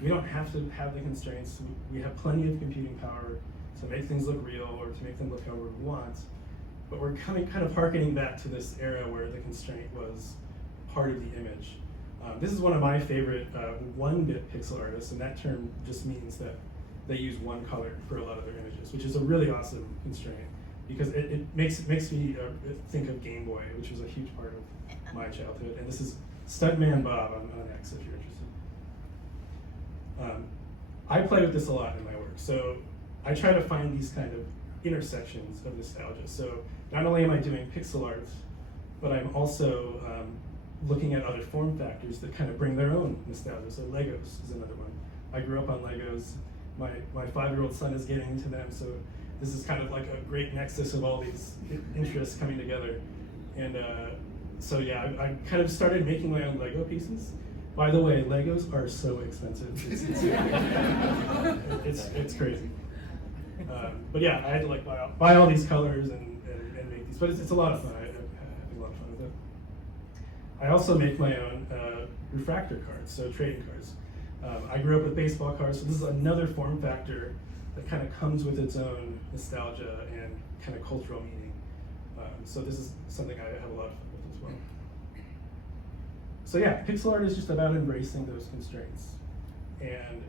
We don't have to have the constraints. We have plenty of computing power to make things look real or to make them look however we want. But we're kind of harkening back to this era where the constraint was part of the image. This is one of my favorite 1-bit pixel artists, and that term just means that they use one color for a lot of their images, which is a really awesome constraint, because it makes me think of Game Boy, which was a huge part of my childhood. And this is Stuntman Bob on X, if you're interested. I play with this a lot in my work, so I try to find these kind of intersections of nostalgia. So not only am I doing pixel art, but I'm also looking at other form factors that kind of bring their own nostalgia. So Legos is another one. I grew up on Legos. My 5-year-old son is getting into them, so this is kind of like a great nexus of all these interests coming together. And so yeah, I kind of started making my own Lego pieces. By the way, Legos are so expensive. It's crazy. But yeah, I had to like buy all these colors and make these, but it's a lot of fun. I have a lot of fun with it. I also make my own refractor cards, so trading cards. I grew up with baseball cards, so this is another form factor that kind of comes with its own nostalgia and kind of cultural meaning. So this is something I have a lot of fun with as well. So yeah, pixel art is just about embracing those constraints. and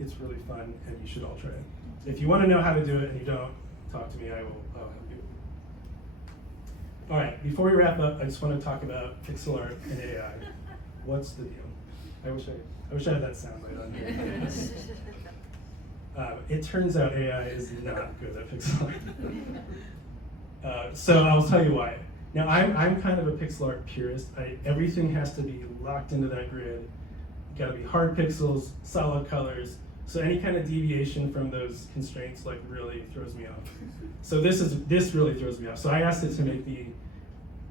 it's really fun, and you should all try it. If you want to know how to do it and you don't, talk to me, I'll help you. All right, before we wrap up, I just want to talk about pixel art and AI. What's the deal? I wish I had that soundbite on here. It turns out AI is not good at pixel art. So I'll tell you why. Now I'm kind of a pixel art purist. Everything has to be locked into that grid. Got to be hard pixels, solid colors. So any kind of deviation from those constraints like really throws me off. So this really throws me off. So I asked it to make an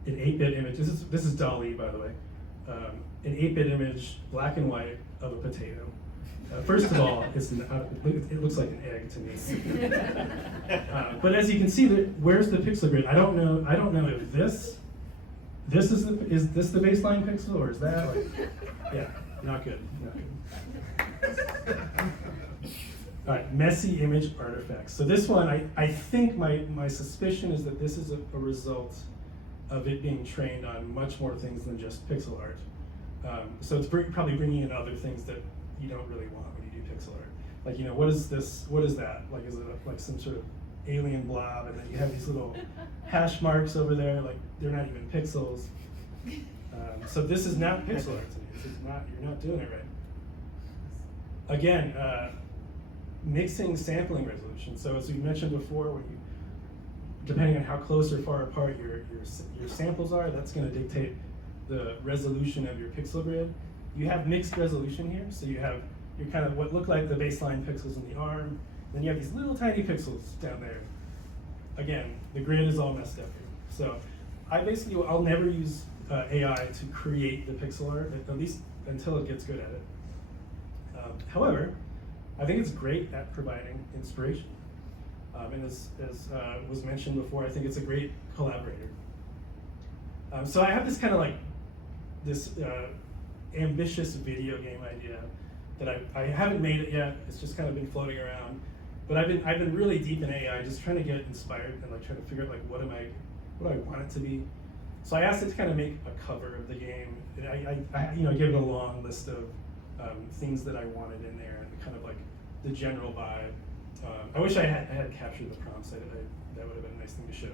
8-bit image. This is DALL-E, by the way. An 8-bit image, black and white, of a potato. First of all, it looks like an egg to me. But as you can see, where's the pixel grid? I don't know if this is this the baseline pixel, or is that like, yeah, not good. All right, messy image artifacts. So this one, I think my suspicion is that this is a result of it being trained on much more things than just pixel art. So it's probably bringing in other things that you don't really want when you do pixel art. Like, what is this? What is that? Like, is it like some sort of alien blob, and then you have these little hash marks over there, like they're not even pixels. So this is not pixel art to me. This is not, you're not doing it right. Again, mixing sampling resolution. So as we mentioned before, depending on how close or far apart your samples are, that's going to dictate the resolution of your pixel grid. You have mixed resolution here, so you have your kind of what look like the baseline pixels in the arm, then you have these little tiny pixels down there. Again, the grid is all messed up here. So I'll never use AI to create the pixel art, at least until it gets good at it. However, I think it's great at providing inspiration. And as was mentioned before, I think it's a great collaborator. So I have this kind of like, this ambitious video game idea that I haven't made it yet. It's just kind of been floating around. But I've been really deep in AI, just trying to get inspired and like trying to figure out like what do I want it to be. So I asked it to kind of make a cover of the game. And I gave it a long list of things that I wanted in there, and kind of like the general vibe. I wish I had captured the prompts. That would have been a nice thing to show.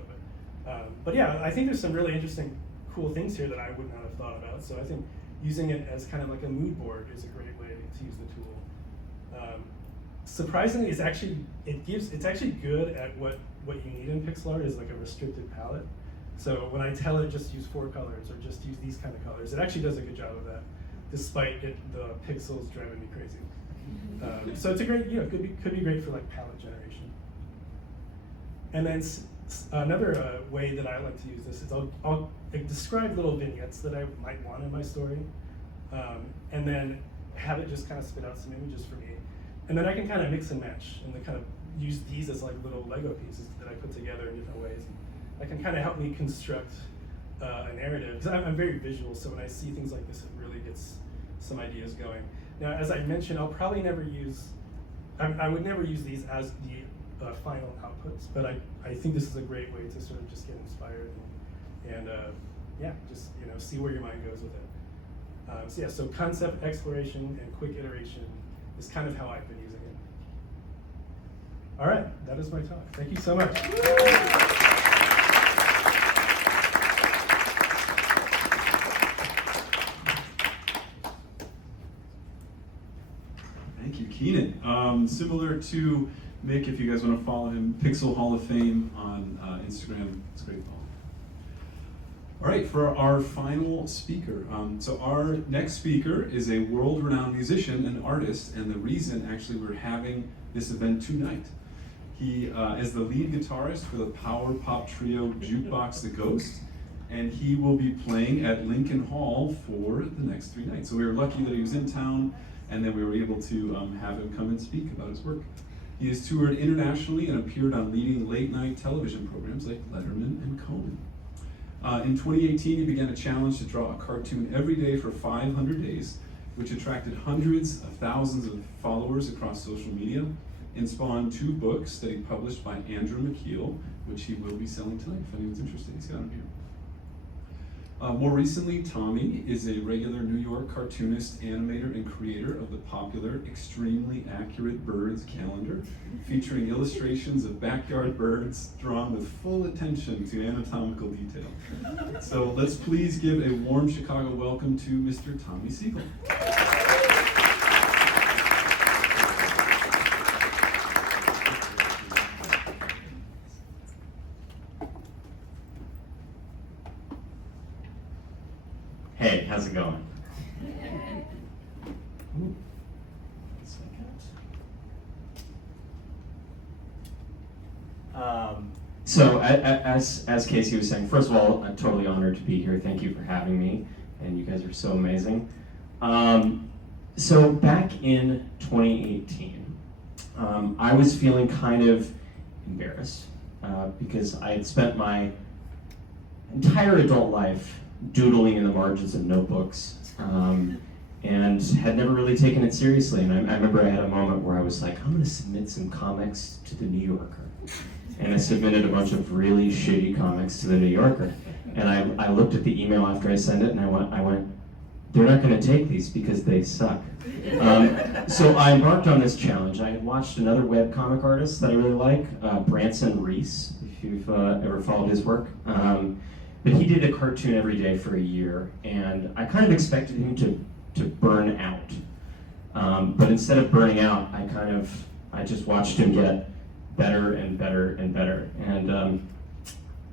But yeah, I think there's some really interesting, cool things here that I would not have thought about. So I think using it as kind of like a mood board is a great way to use the tool. Surprisingly, it's actually good at what you need in pixel art is like a restricted palette. So when I tell it just use 4 colors or just use these kind of colors, it actually does a good job of that, despite the pixels driving me crazy. So it's a great, could be great for like palette generation. And then another way that I like to use this is I'll describe little vignettes that I might want in my story, and then have it just kind of spit out some images for me. And then I can kind of mix and match and then kind of use these as like little Lego pieces that I put together in different ways. That can kind of help me construct a narrative, because I'm very visual, so when I see things like this, it really gets some ideas going. Now, as I mentioned, I'll probably never use, I would never use these as the final outputs, but I think this is a great way to sort of just get inspired and yeah, just see where your mind goes with it. So concept exploration and quick iteration is kind of how I've been using it. All right, that is my talk. Thank you so much. Thank you, Keenan. Similar to Mick, if you guys want to follow him, Pixel Hall of Fame on Instagram. It's a great follow. All right, for our final speaker. So our next speaker is a world-renowned musician and artist, and the reason actually we're having this event tonight. He is the lead guitarist for the power pop trio Jukebox the Ghost, and he will be playing at Lincoln Hall for the next 3 nights. So we were lucky that he was in town, and then we were able to have him come and speak about his work. He has toured internationally and appeared on leading late-night television programs like Letterman and Conan. In 2018, he began a challenge to draw a cartoon every day for 500 days, which attracted hundreds of thousands of followers across social media and spawned 2 books that he published by Andrew McKeel, which he will be selling tonight if anyone's interested. He's got them More recently, Tommy is a regular New York cartoonist, animator, and creator of the popular Extremely Accurate Birds calendar, featuring illustrations of backyard birds drawn with full attention to anatomical detail. So let's please give a warm Chicago welcome to Mr. Tommy Siegel. Hey, how's it going? So as Casey was saying, first of all, I'm totally honored to be here. Thank you for having me, and you guys are so amazing. So back in 2018, I was feeling kind of embarrassed because I had spent my entire adult life doodling in the margins of notebooks, and had never really taken it seriously. And I remember I had a moment where I was like, I'm gonna submit some comics to the New Yorker. And I submitted a bunch of really shitty comics to the New Yorker. And I looked at the email after I sent it, and I went, they're not gonna take these because they suck. So I embarked on this challenge. I had watched another webcomic artist that I really like, Branson Reese, if you've ever followed his work. But he did a cartoon every day for a year, and I kind of expected him to burn out. But instead of burning out, I just watched him get better and better and better. And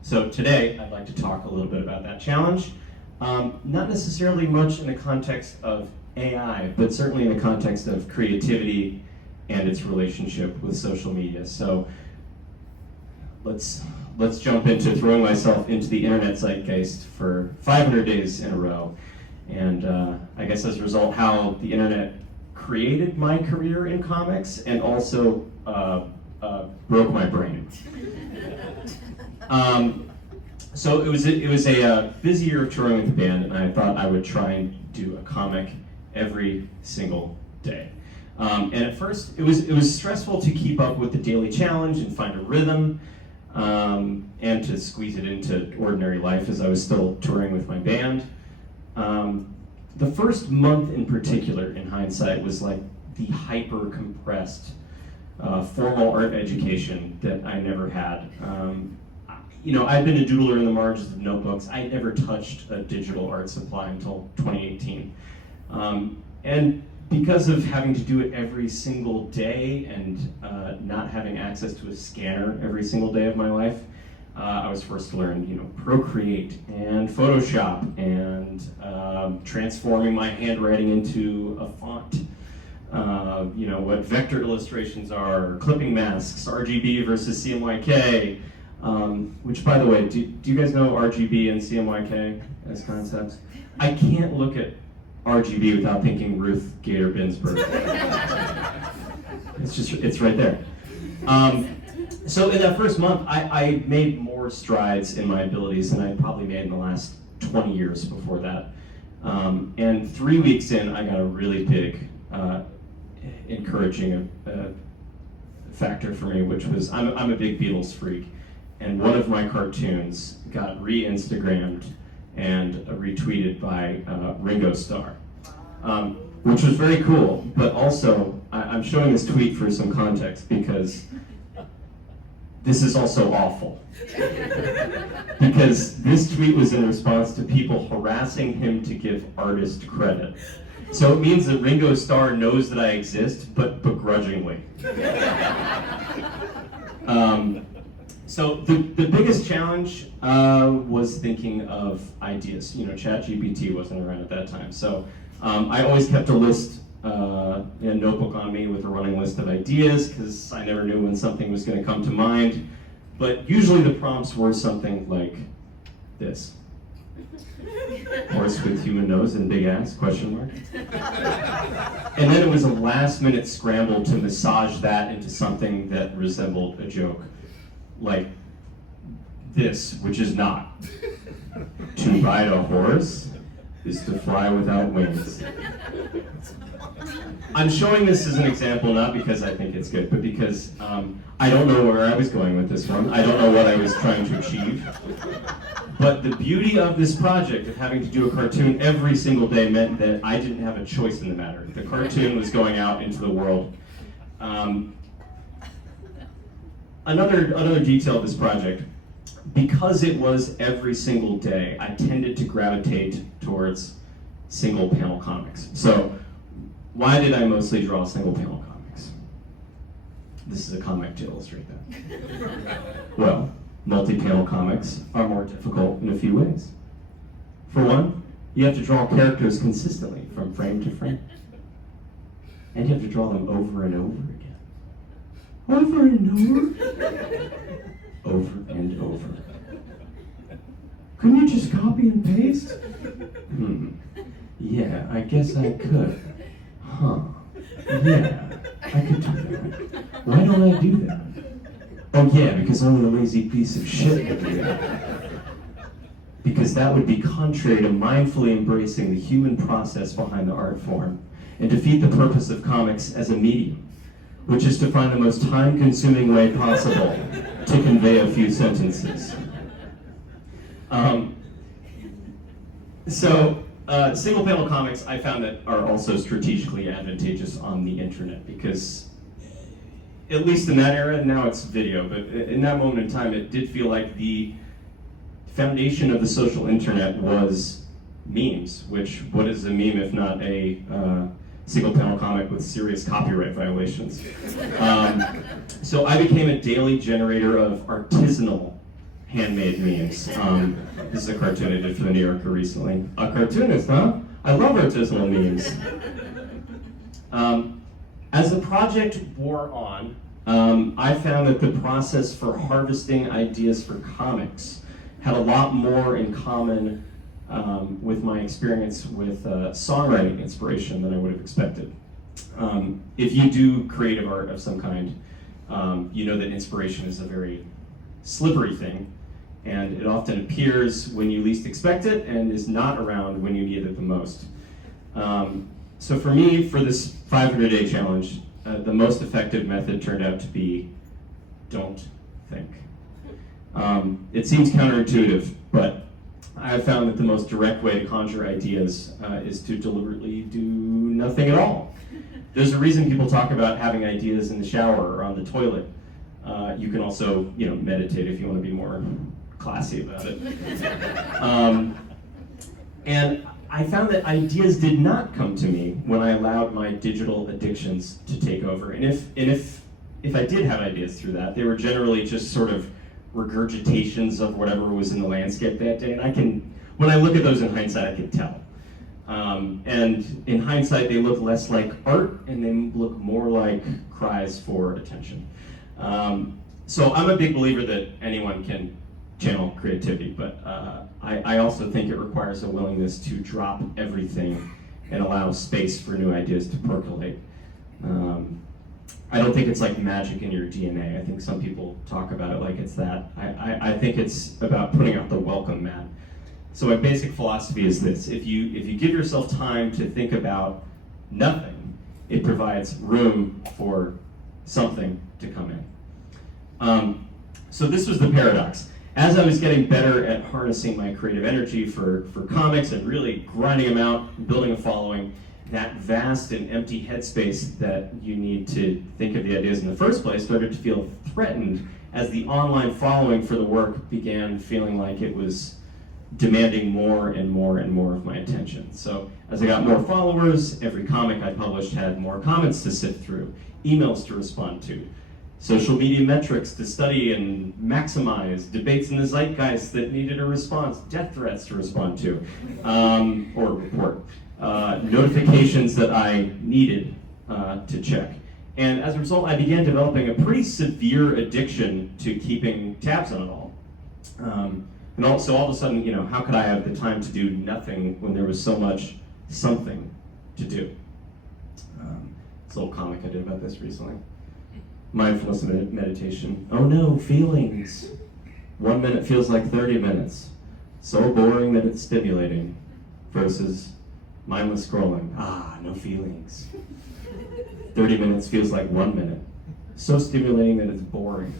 so today, I'd like to talk a little bit about that challenge. Not necessarily much in the context of AI, but certainly in the context of creativity and its relationship with social media. So let's jump into throwing myself into the internet zeitgeist for 500 days in a row. And I guess as a result, how the internet created my career in comics and also broke my brain. So it was a busy year of touring with the band, and I thought I would try and do a comic every single day. And at first, it was stressful to keep up with the daily challenge and find a rhythm, and to squeeze it into ordinary life as I was still touring with my band. The first month in particular, in hindsight, was like the hyper-compressed formal art education that I never had. I'd been a doodler in the margins of notebooks. I never touched a digital art supply until 2018. And because of having to do it every single day and not having access to a scanner every single day of my life, I was forced to learn, Procreate and Photoshop and transforming my handwriting into a font. What vector illustrations are, clipping masks, RGB versus CMYK, which, by the way, do you guys know RGB and CMYK as concepts? I can't look at RGB without thinking Ruth Gator Binsberg. It's right there. So in that first month, I made more strides in my abilities than I probably made in the last 20 years before that. And 3 weeks in, I got a really big, encouraging factor for me, which was I'm a big Beatles freak, and one of my cartoons got re-Instagrammed and retweeted by Ringo Starr, which was very cool. But also, I'm showing this tweet for some context because this is also awful. Because this tweet was in response to people harassing him to give artist credit. So it means that Ringo Starr knows that I exist, but begrudgingly. So the biggest challenge was thinking of ideas. ChatGPT wasn't around at that time. So I always kept a list in a notebook on me with a running list of ideas because I never knew when something was going to come to mind. But usually the prompts were something like this. Horse with human nose and big ass, question mark. And then it was a last minute scramble to massage that into something that resembled a joke. Like this, which is not. To ride a horse is to fly without wings. I'm showing this as an example not because I think it's good, but because I don't know where I was going with this one. I don't know what I was trying to achieve. But the beauty of this project of having to do a cartoon every single day meant that I didn't have a choice in the matter. The cartoon was going out into the world. Another detail of this project, because it was every single day, I tended to gravitate towards single panel comics. So why did I mostly draw single panel comics? This is a comic to illustrate that. Well, multi-panel comics are more difficult in a few ways. For one, you have to draw characters consistently from frame to frame. And you have to draw them over and over again. Over and over? Over and over. Couldn't you just copy and paste? Yeah, I guess I could. Huh. Yeah, I could do that. Why don't I do that? Oh yeah, because only a lazy piece of shit could do that. Because that would be contrary to mindfully embracing the human process behind the art form and defeat the purpose of comics as a medium, which is to find the most time-consuming way possible to convey a few sentences. Single-panel comics I found that are also strategically advantageous on the internet because, at least in that era, now it's video, but in that moment in time it did feel like the foundation of the social internet was memes, which, what is a meme if not a single-panel comic with serious copyright violations? So I became a daily generator of artisanal handmade memes. This is a cartoon I did for the New Yorker recently. A cartoonist, huh? I love artisanal memes. As the project wore on, I found that the process for harvesting ideas for comics had a lot more in common with my experience with songwriting inspiration than I would have expected. If you do creative art of some kind, you know that inspiration is a very slippery thing, and it often appears when you least expect it and is not around when you need it the most. So for me, for this 500-day challenge, the most effective method turned out to be don't think. It seems counterintuitive, but I have found that the most direct way to conjure ideas is to deliberately do nothing at all. There's a reason people talk about having ideas in the shower or on the toilet. You can also, meditate if you want to be more classy about it. And I found that ideas did not come to me when I allowed my digital addictions to take over. And if I did have ideas through that, they were generally just sort of regurgitations of whatever was in the landscape that day. And when I look at those in hindsight, I can tell. And in hindsight, they look less like art and they look more like cries for attention. So I'm a big believer that anyone can channel creativity, but I also think it requires a willingness to drop everything and allow space for new ideas to percolate. I don't think it's like magic in your DNA. I think some people talk about it like it's that. I think it's about putting out the welcome mat. So my basic philosophy is this: if you give yourself time to think about nothing, it provides room for something to come in. So this was the paradox. As I was getting better at harnessing my creative energy for comics and really grinding them out, building a following, that vast and empty headspace that you need to think of the ideas in the first place started to feel threatened as the online following for the work began feeling like it was demanding more and more and more of my attention. So as I got more followers, every comic I published had more comments to sift through, emails to respond to, social media metrics to study and maximize, debates in the zeitgeist that needed a response, death threats to respond to, or report, notifications that I needed to check. And as a result, I began developing a pretty severe addiction to keeping tabs on it all. And also, all of a sudden, how could I have the time to do nothing when there was so much something to do? This little comic I did about this recently. Mindfulness meditation. Oh no, feelings. 1 minute feels like 30 minutes. So boring that it's stimulating. Versus mindless scrolling. Ah, no feelings. 30 minutes feels like 1 minute. So stimulating that it's boring.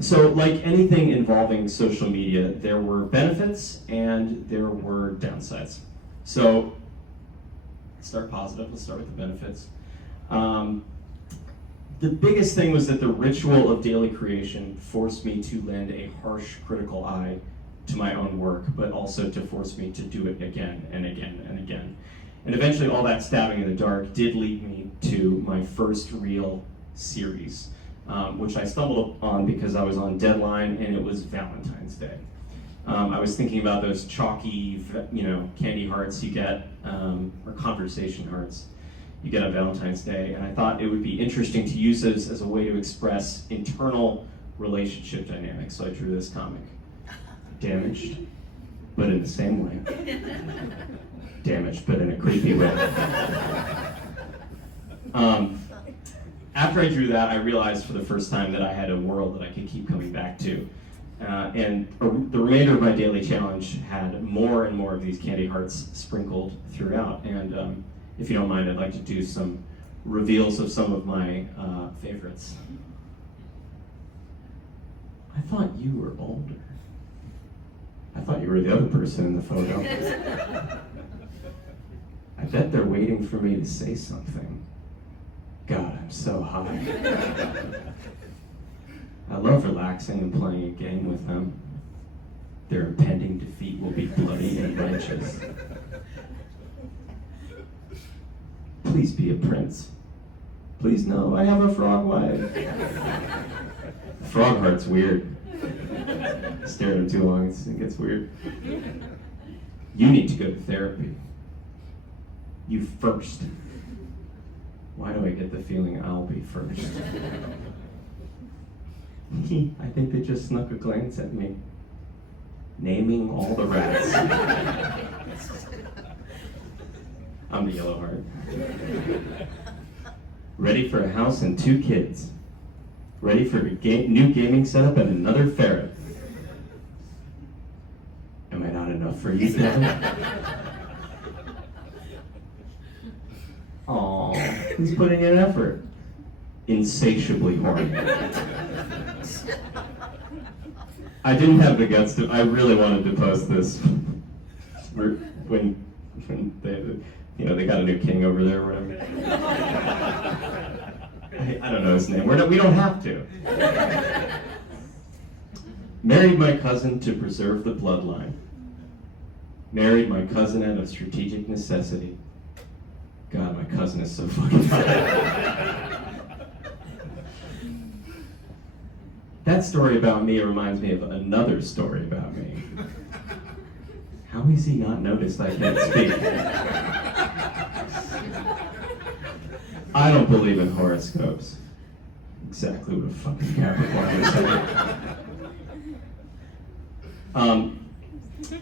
So like anything involving social media, there were benefits and there were downsides. So let's start positive, let's start with the benefits. The biggest thing was that the ritual of daily creation forced me to lend a harsh, critical eye to my own work, but also to force me to do it again and again and again. And eventually all that stabbing in the dark did lead me to my first real series, which I stumbled on because I was on deadline and it was Valentine's Day. I was thinking about those chalky, candy hearts you get, or conversation hearts you get on Valentine's Day, and I thought it would be interesting to use those as a way to express internal relationship dynamics, so I drew this comic. Damaged, but in the same way. Damaged, but in a creepy way. After I drew that, I realized for the first time that I had a world that I could keep coming back to. And the remainder of my daily challenge had more and more of these candy hearts sprinkled throughout. And if you don't mind, I'd like to do some reveals of some of my favorites. I thought you were older. I thought you were the other person in the photo. I bet they're waiting for me to say something. God, I'm so high. I love relaxing and playing a game with them. Their impending defeat will be bloody and righteous. Please be a prince. Please no, I have a frog wife. Frog heart's weird. Stare at him too long, it gets weird. You need to go to therapy. You first. Why do I get the feeling I'll be first? I think they just snuck a glance at me. Naming all the rats. I'm the yellow heart. Ready for a house and 2 kids. Ready for a new gaming setup and another ferret. Am I not enough for you, Devin? Aw, he's putting in effort. Insatiably horny. I didn't have the guts to, I really wanted to post this when they got a new king over there or whatever. I don't know his name. We don't have to. Married my cousin to preserve the bloodline. Married my cousin out of strategic necessity. God, my cousin is so fucking hot. That story about me reminds me of another story about me. How has he not noticed I can't speak? I don't believe in horoscopes. Exactly what a fucking Capricorn is saying.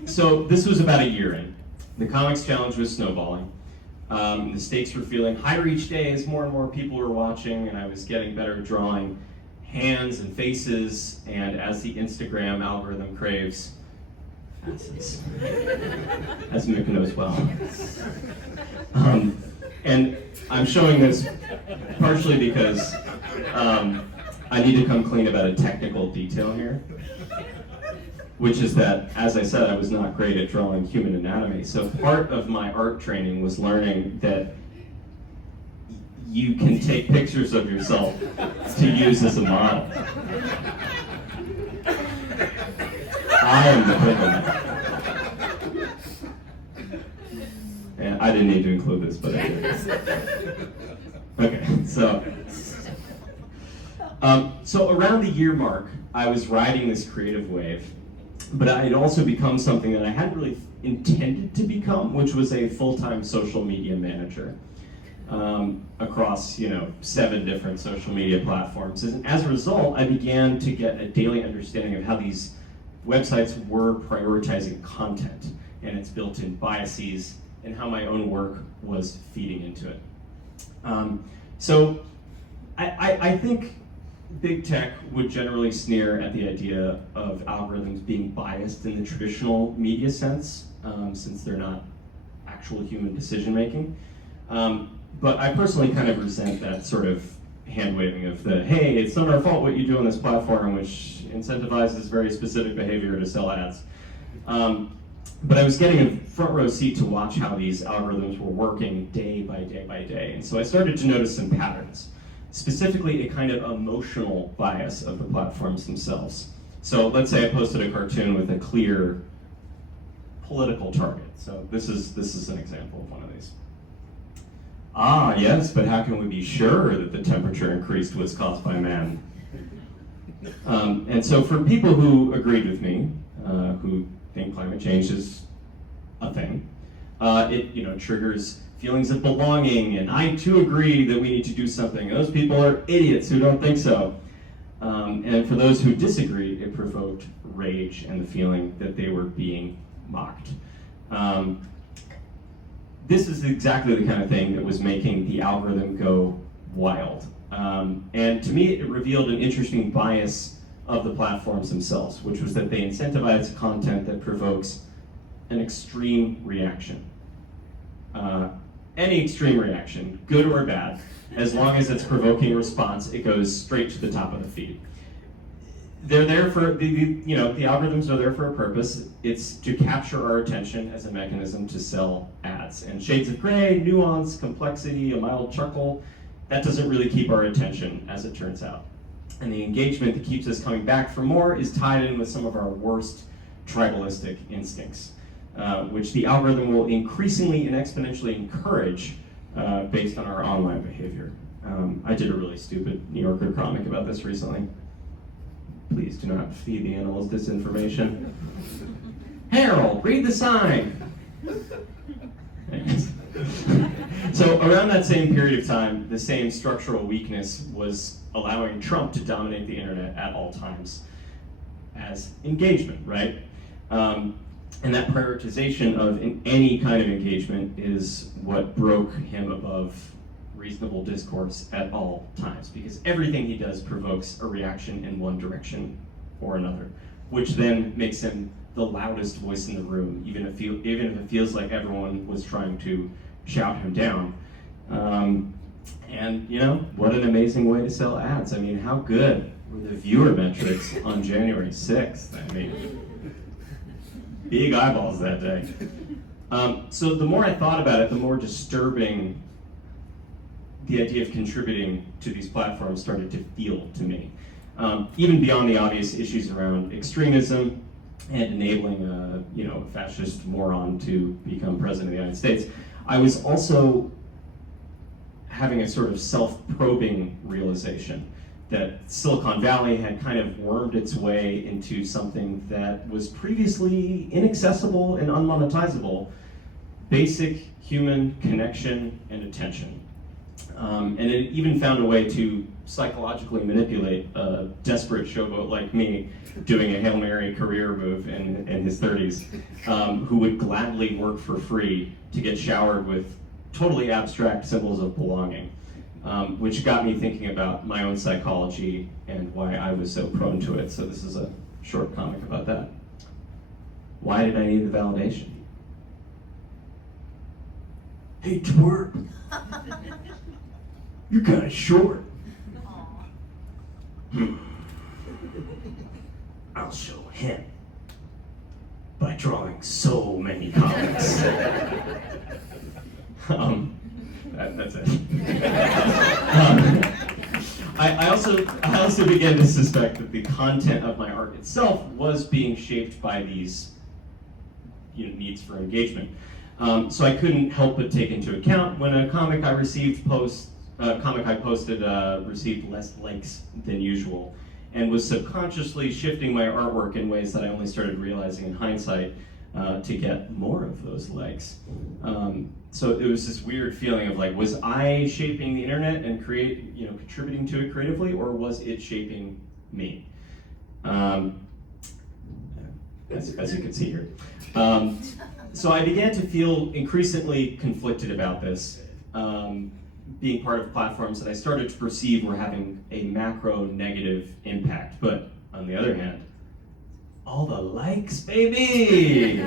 So this was about a year in. The comics challenge was snowballing. The stakes were feeling higher each day as more and more people were watching, and I was getting better at drawing hands and faces, and as the Instagram algorithm craves, asses, as Mick knows well. And I'm showing this partially because I need to come clean about a technical detail here, which is that, as I said, I was not great at drawing human anatomy. So part of my art training was learning that you can take pictures of yourself to use as a model. I am the criminal. And I didn't need to include this, but I did. Okay, so around the year mark, I was riding this creative wave, but it had also become something that I hadn't really intended to become, which was a full-time social media manager across 7 different social media platforms. And as a result, I began to get a daily understanding of how these websites were prioritizing content and its built-in biases and how my own work was feeding into it. So I think big tech would generally sneer at the idea of algorithms being biased in the traditional media sense, since they're not actual human decision making. But I personally kind of resent that sort of hand waving of the, hey, it's not our fault what you do on this platform, which incentivizes very specific behavior to sell ads. But I was getting a front row seat to watch how these algorithms were working day by day by day. And so I started to notice some patterns, specifically a kind of emotional bias of the platforms themselves. So let's say I posted a cartoon with a clear political target. So this is an example of one of these. Ah, yes, but how can we be sure that the temperature increased was caused by man? And so for people who agreed with me, who think climate change is a thing, it triggers feelings of belonging, and I too agree that we need to do something. Those people are idiots who don't think so. And for those who disagreed, it provoked rage and the feeling that they were being mocked. This is exactly the kind of thing that was making the algorithm go wild. And to me, it revealed an interesting bias of the platforms themselves, which was that they incentivize content that provokes an extreme reaction. Any extreme reaction, good or bad, as long as it's provoking a response, it goes straight to the top of the feed. They're there for, the algorithms are there for a purpose. It's to capture our attention as a mechanism to sell ads. And shades of gray, nuance, complexity, a mild chuckle, that doesn't really keep our attention, as it turns out. And the engagement that keeps us coming back for more is tied in with some of our worst tribalistic instincts, which the algorithm will increasingly and exponentially encourage based on our online behavior. I did a really stupid New Yorker comic about this recently. Please do not feed the animals disinformation. Harold, read the sign. So around that same period of time, the same structural weakness was allowing Trump to dominate the internet at all times as engagement, right? And that prioritization of any kind of engagement is what broke him above reasonable discourse at all times, because everything he does provokes a reaction in one direction or another, which then makes him the loudest voice in the room, even if it feels like everyone was trying to shout him down. And what an amazing way to sell ads. I mean, how good were the viewer metrics on January 6th? I mean, big eyeballs that day. So the more I thought about it, the more disturbing the idea of contributing to these platforms started to feel to me. Even beyond the obvious issues around extremism and enabling a fascist moron to become president of the United States, I was also having a sort of self-probing realization that Silicon Valley had kind of wormed its way into something that was previously inaccessible and unmonetizable: basic human connection and attention. And it even found a way to psychologically manipulate a desperate showboat like me doing a Hail Mary career move in his 30s, who would gladly work for free to get showered with totally abstract symbols of belonging, which got me thinking about my own psychology and why I was so prone to it. So this is a short comic about that. Why did I need the validation? Hey, twerp. You're kind of short. I'll show him by drawing so many comics. That's it. I also began to suspect that the content of my art itself was being shaped by these needs for engagement. So I couldn't help but take into account when a comic I posted received less likes than usual, and was subconsciously shifting my artwork in ways that I only started realizing in hindsight to get more of those likes. So it was this weird feeling of like, was I shaping the internet and contributing to it creatively, or was it shaping me? As you can see here. So I began to feel increasingly conflicted about this, being part of platforms that I started to perceive were having a macro negative impact. But on the other hand, all the likes, baby!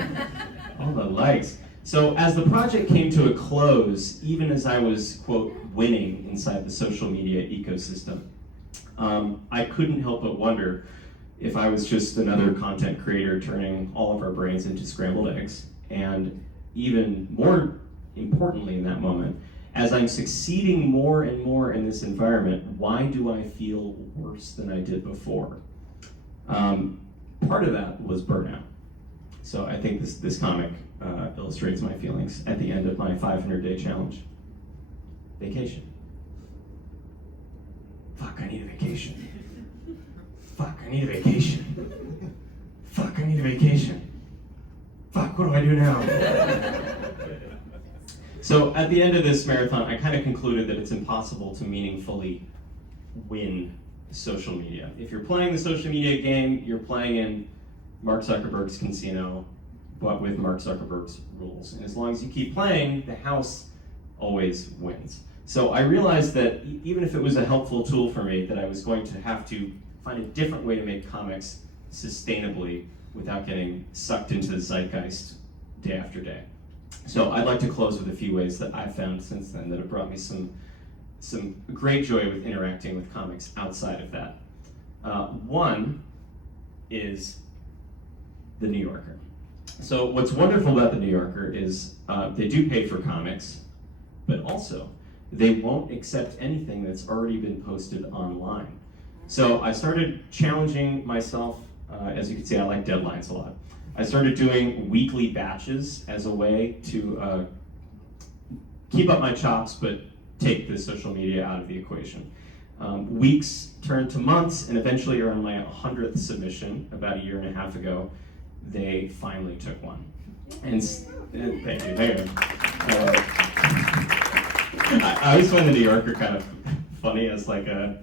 All the likes. So as the project came to a close, even as I was, quote, winning inside the social media ecosystem, I couldn't help but wonder if I was just another content creator turning all of our brains into scrambled eggs. And even more importantly in that moment, as I'm succeeding more and more in this environment, why do I feel worse than I did before? Part of that was burnout. So I think this comic illustrates my feelings at the end of my 500-day challenge. Vacation. Fuck, I need a vacation. Fuck, I need a vacation. Fuck, I need a vacation. Fuck, what do I do now? So at the end of this marathon, I kind of concluded that it's impossible to meaningfully win social media. If you're playing the social media game, you're playing in Mark Zuckerberg's casino, but with Mark Zuckerberg's rules. And as long as you keep playing, the house always wins. So I realized that even if it was a helpful tool for me, that I was going to have to find a different way to make comics sustainably without getting sucked into the zeitgeist day after day. So I'd like to close with a few ways that I've found since then that have brought me some great joy with interacting with comics outside of that. One is The New Yorker. So what's wonderful about The New Yorker is they do pay for comics, but also they won't accept anything that's already been posted online. So I started challenging myself. As you can see, I like deadlines a lot. I started doing weekly batches as a way to keep up my chops, but take the social media out of the equation. Weeks turned to months, and eventually around my 100th submission, about a year and a half ago, they finally took one. And thank you. I always find the New Yorker kind of funny as like a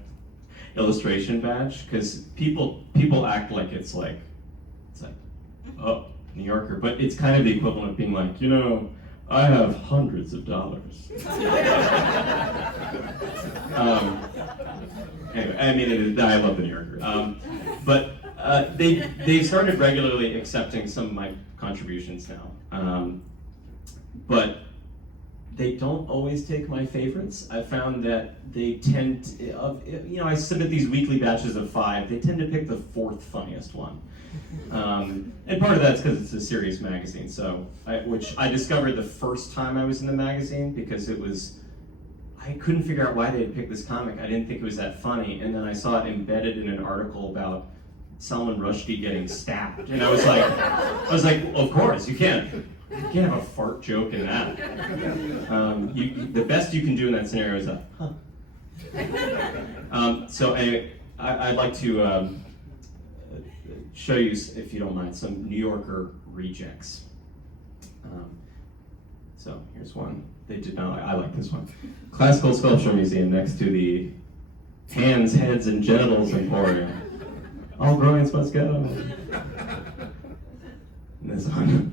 illustration badge, because people act like it's like, oh, New Yorker, but it's kind of the equivalent of being like, you know, I have hundreds of dollars. Anyway, I mean, I love the New Yorker. But they've started regularly accepting some of my contributions now. But they don't always take my favorites. I found that they tend to, I submit these weekly batches of 5, they tend to pick the 4th funniest one. And part of that's because it's a serious magazine, which I discovered the first time I was in the magazine, because I couldn't figure out why they had picked this comic. I didn't think it was that funny, and then I saw it embedded in an article about Salman Rushdie getting stabbed, and I was like, of course, you can't have a fart joke in that. The best you can do in that scenario is a, huh. So I'd like to show you, if you don't mind, some New Yorker rejects. So here's one. They did not. I like this one. Classical Sculpture Museum next to the Hands, Heads, and Genitals Emporium. All groins must go. And this one.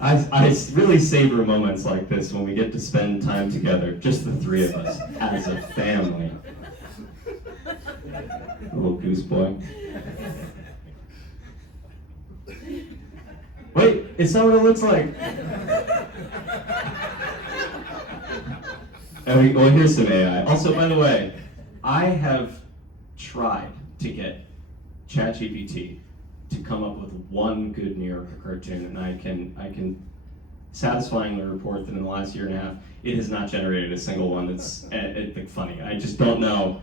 I really savor moments like this when we get to spend time together, just the 3 of us, as a family. Little goose boy. Wait, it's not what it looks like. Well, here's some AI. Also, by the way, I have tried to get ChatGPT to come up with one good New Yorker cartoon, and I can satisfyingly report that in the last year and a half, it has not generated a single one that's funny. I just don't know.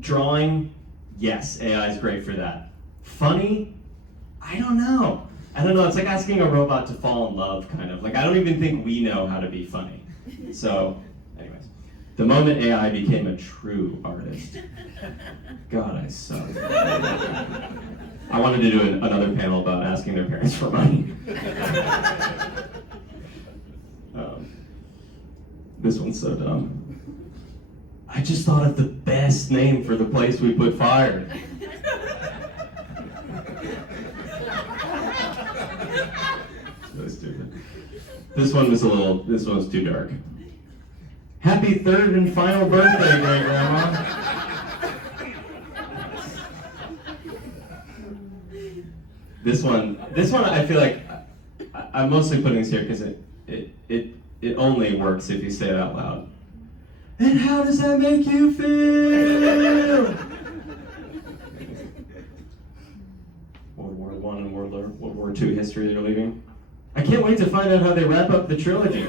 Drawing, yes, AI is great for that. Funny, I don't know. It's like asking a robot to fall in love, kind of. Like, I don't even think we know how to be funny. So, anyways, the moment AI became a true artist, God, I suck. I wanted to do another panel about asking their parents for money. This one's so dumb. I just thought of the best name for the place we put fire. So stupid. This one was too dark. Happy 3rd and final birthday, great grandma. This one, I feel like I'm mostly putting this here because it only works if you say it out loud. And how does that make you feel? World War I and World War II history they're leaving. I can't wait to find out how they wrap up the trilogy.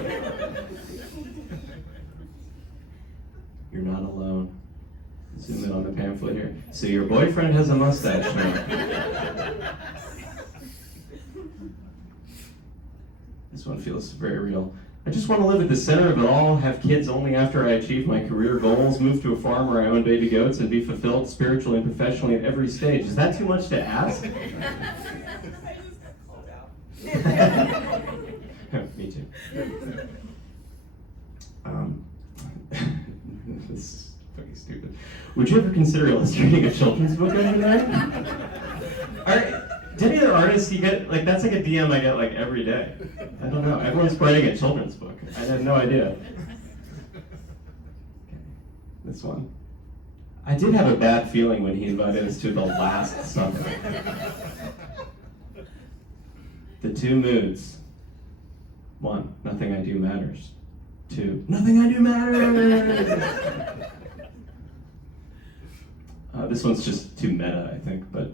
You're not alone. Zoom in on the pamphlet here. So your boyfriend has a mustache now. This one feels very real. I just want to live at the center of it all, have kids only after I achieve my career goals, move to a farm where I own baby goats, and be fulfilled spiritually and professionally at every stage. Is that too much to ask? Me too. This is fucking stupid. Would you ever consider illustrating a children's book under that? Do any other artists you get, like, that's like a DM I get like every day. I don't know. Everyone's writing a children's book. I had no idea. Okay. This one. I did have a bad feeling when he invited us to the last summer. The two moods. 1, nothing I do matters. 2, nothing I do matters. This one's just too meta, I think, but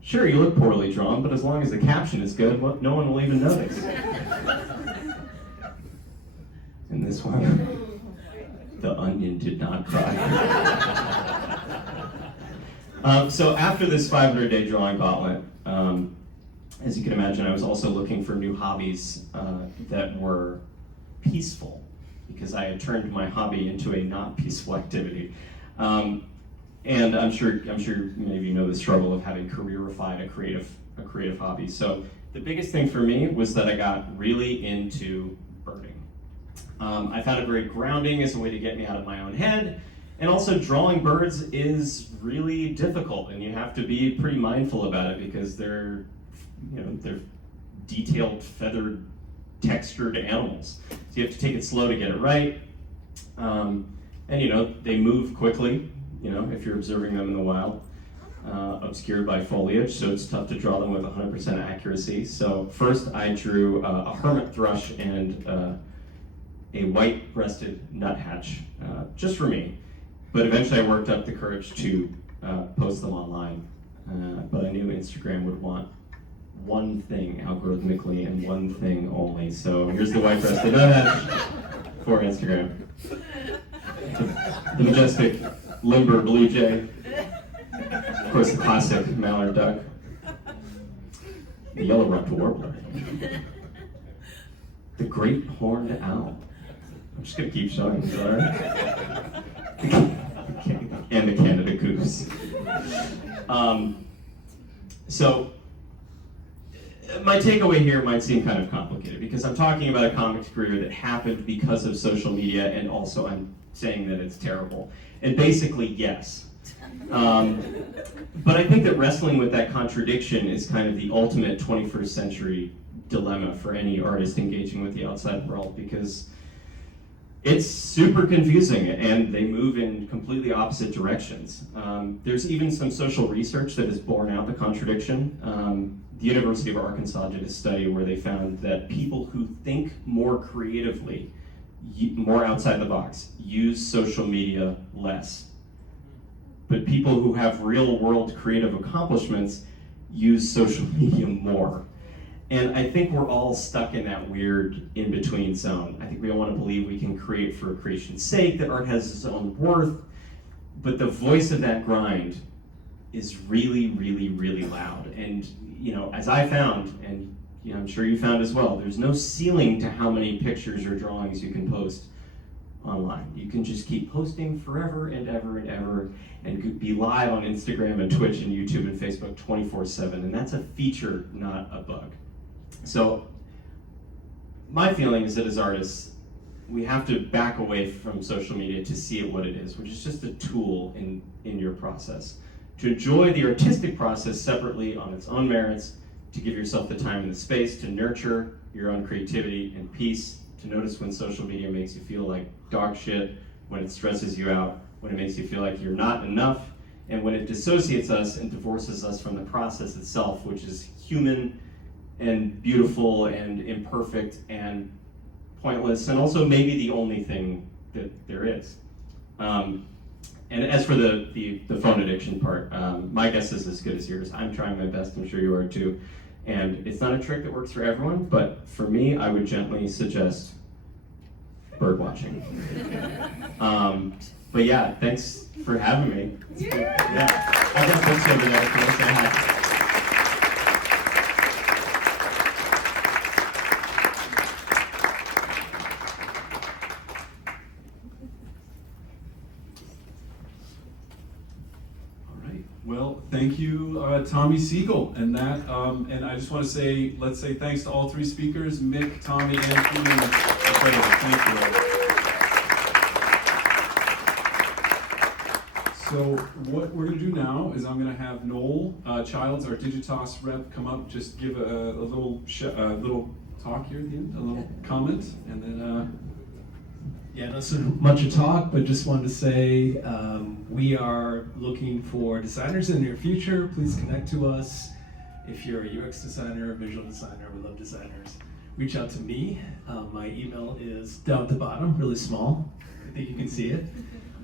sure, you look poorly drawn, but as long as the caption is good, well, no one will even notice. And this one, the onion did not cry. So after this 500-day drawing gauntlet, as you can imagine, I was also looking for new hobbies that were peaceful, because I had turned my hobby into a not peaceful activity. And I'm sure many of you know the struggle of having careerified a creative hobby. So the biggest thing for me was that I got really into birding. I found it very grounding as a way to get me out of my own head, and also drawing birds is really difficult, and you have to be pretty mindful about it because they're detailed, feathered, textured animals. So you have to take it slow to get it right, and they move quickly. If you're observing them in the wild, obscured by foliage, so it's tough to draw them with 100% accuracy. So first I drew a hermit thrush and a white-breasted nuthatch, just for me. But eventually I worked up the courage to post them online. But I knew Instagram would want one thing algorithmically and one thing only. So here's the white-breasted nuthatch for Instagram. The majestic limber blue jay, of course the classic mallard duck, the yellow-rumped warbler, the great horned owl. I'm just gonna keep showing these, all right? And the Canada goose. So my takeaway here might seem kind of complicated because I'm talking about a comics career that happened because of social media, and also I'm saying that it's terrible. And basically, yes. But I think that wrestling with that contradiction is kind of the ultimate 21st century dilemma for any artist engaging with the outside world, because it's super confusing and they move in completely opposite directions. There's even some social research that has borne out the contradiction. The University of Arkansas did a study where they found that people who think more creatively, more outside the box, use social media less. But people who have real world creative accomplishments use social media more. And I think we're all stuck in that weird in-between zone. I think we all want to believe we can create for creation's sake, that art has its own worth, but the voice of that grind is really, really, really loud. And as I found, and I'm sure you found as well, there's no ceiling to how many pictures or drawings you can post online. You can just keep posting forever and ever and ever, and be live on Instagram and Twitch and YouTube and Facebook 24/7, and that's a feature, not a bug. So my feeling is that as artists, we have to back away from social media to see it what it is, which is just a tool in your process. To enjoy the artistic process separately on its own merits, to give yourself the time and the space to nurture your own creativity and peace, to notice when social media makes you feel like dog shit, when it stresses you out, when it makes you feel like you're not enough, and when it dissociates us and divorces us from the process itself, which is human and beautiful and imperfect and pointless, and also maybe the only thing that there is. And as for the phone addiction part, my guess is as good as yours. I'm trying my best, I'm sure you are too. And it's not a trick that works for everyone, but for me, I would gently suggest bird watching. But yeah, thanks for having me. Yeah. I've got books over there, if you want to say hi. Well, thank you, Tommy Siegel, and that. And I just want to say, let's say thanks to all three speakers, Mick, Tommy, and Keenan. Incredible. Thank you. So what we're going to do now is I'm going to have Noel Childs, our Digitas rep, come up, just give a little talk here at the end, a little comment, and then. Yeah, not so much a talk, but just wanted to say we are looking for designers in the near future. Please connect to us. If you're a UX designer, a visual designer, we love designers. Reach out to me. My email is down at the bottom, really small. I think you can see it.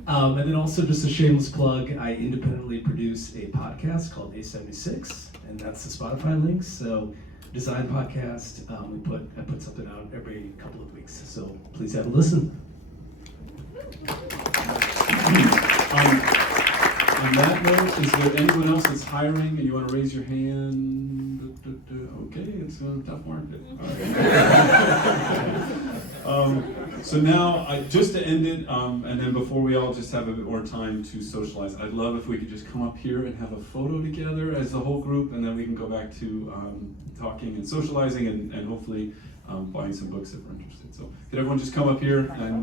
And then also just a shameless plug, I independently produce a podcast called A76, and that's the Spotify link. So design podcast, I put something out every couple of weeks. So please have a listen. On that note, is there anyone else that's hiring and you want to raise your hand? Okay, it's a tough market. All right. So now, just to end it, and then before we all just have a bit more time to socialize, I'd love if we could just come up here and have a photo together as the whole group, and then we can go back to talking and socializing and hopefully buying some books if we're interested. So could everyone just come up here and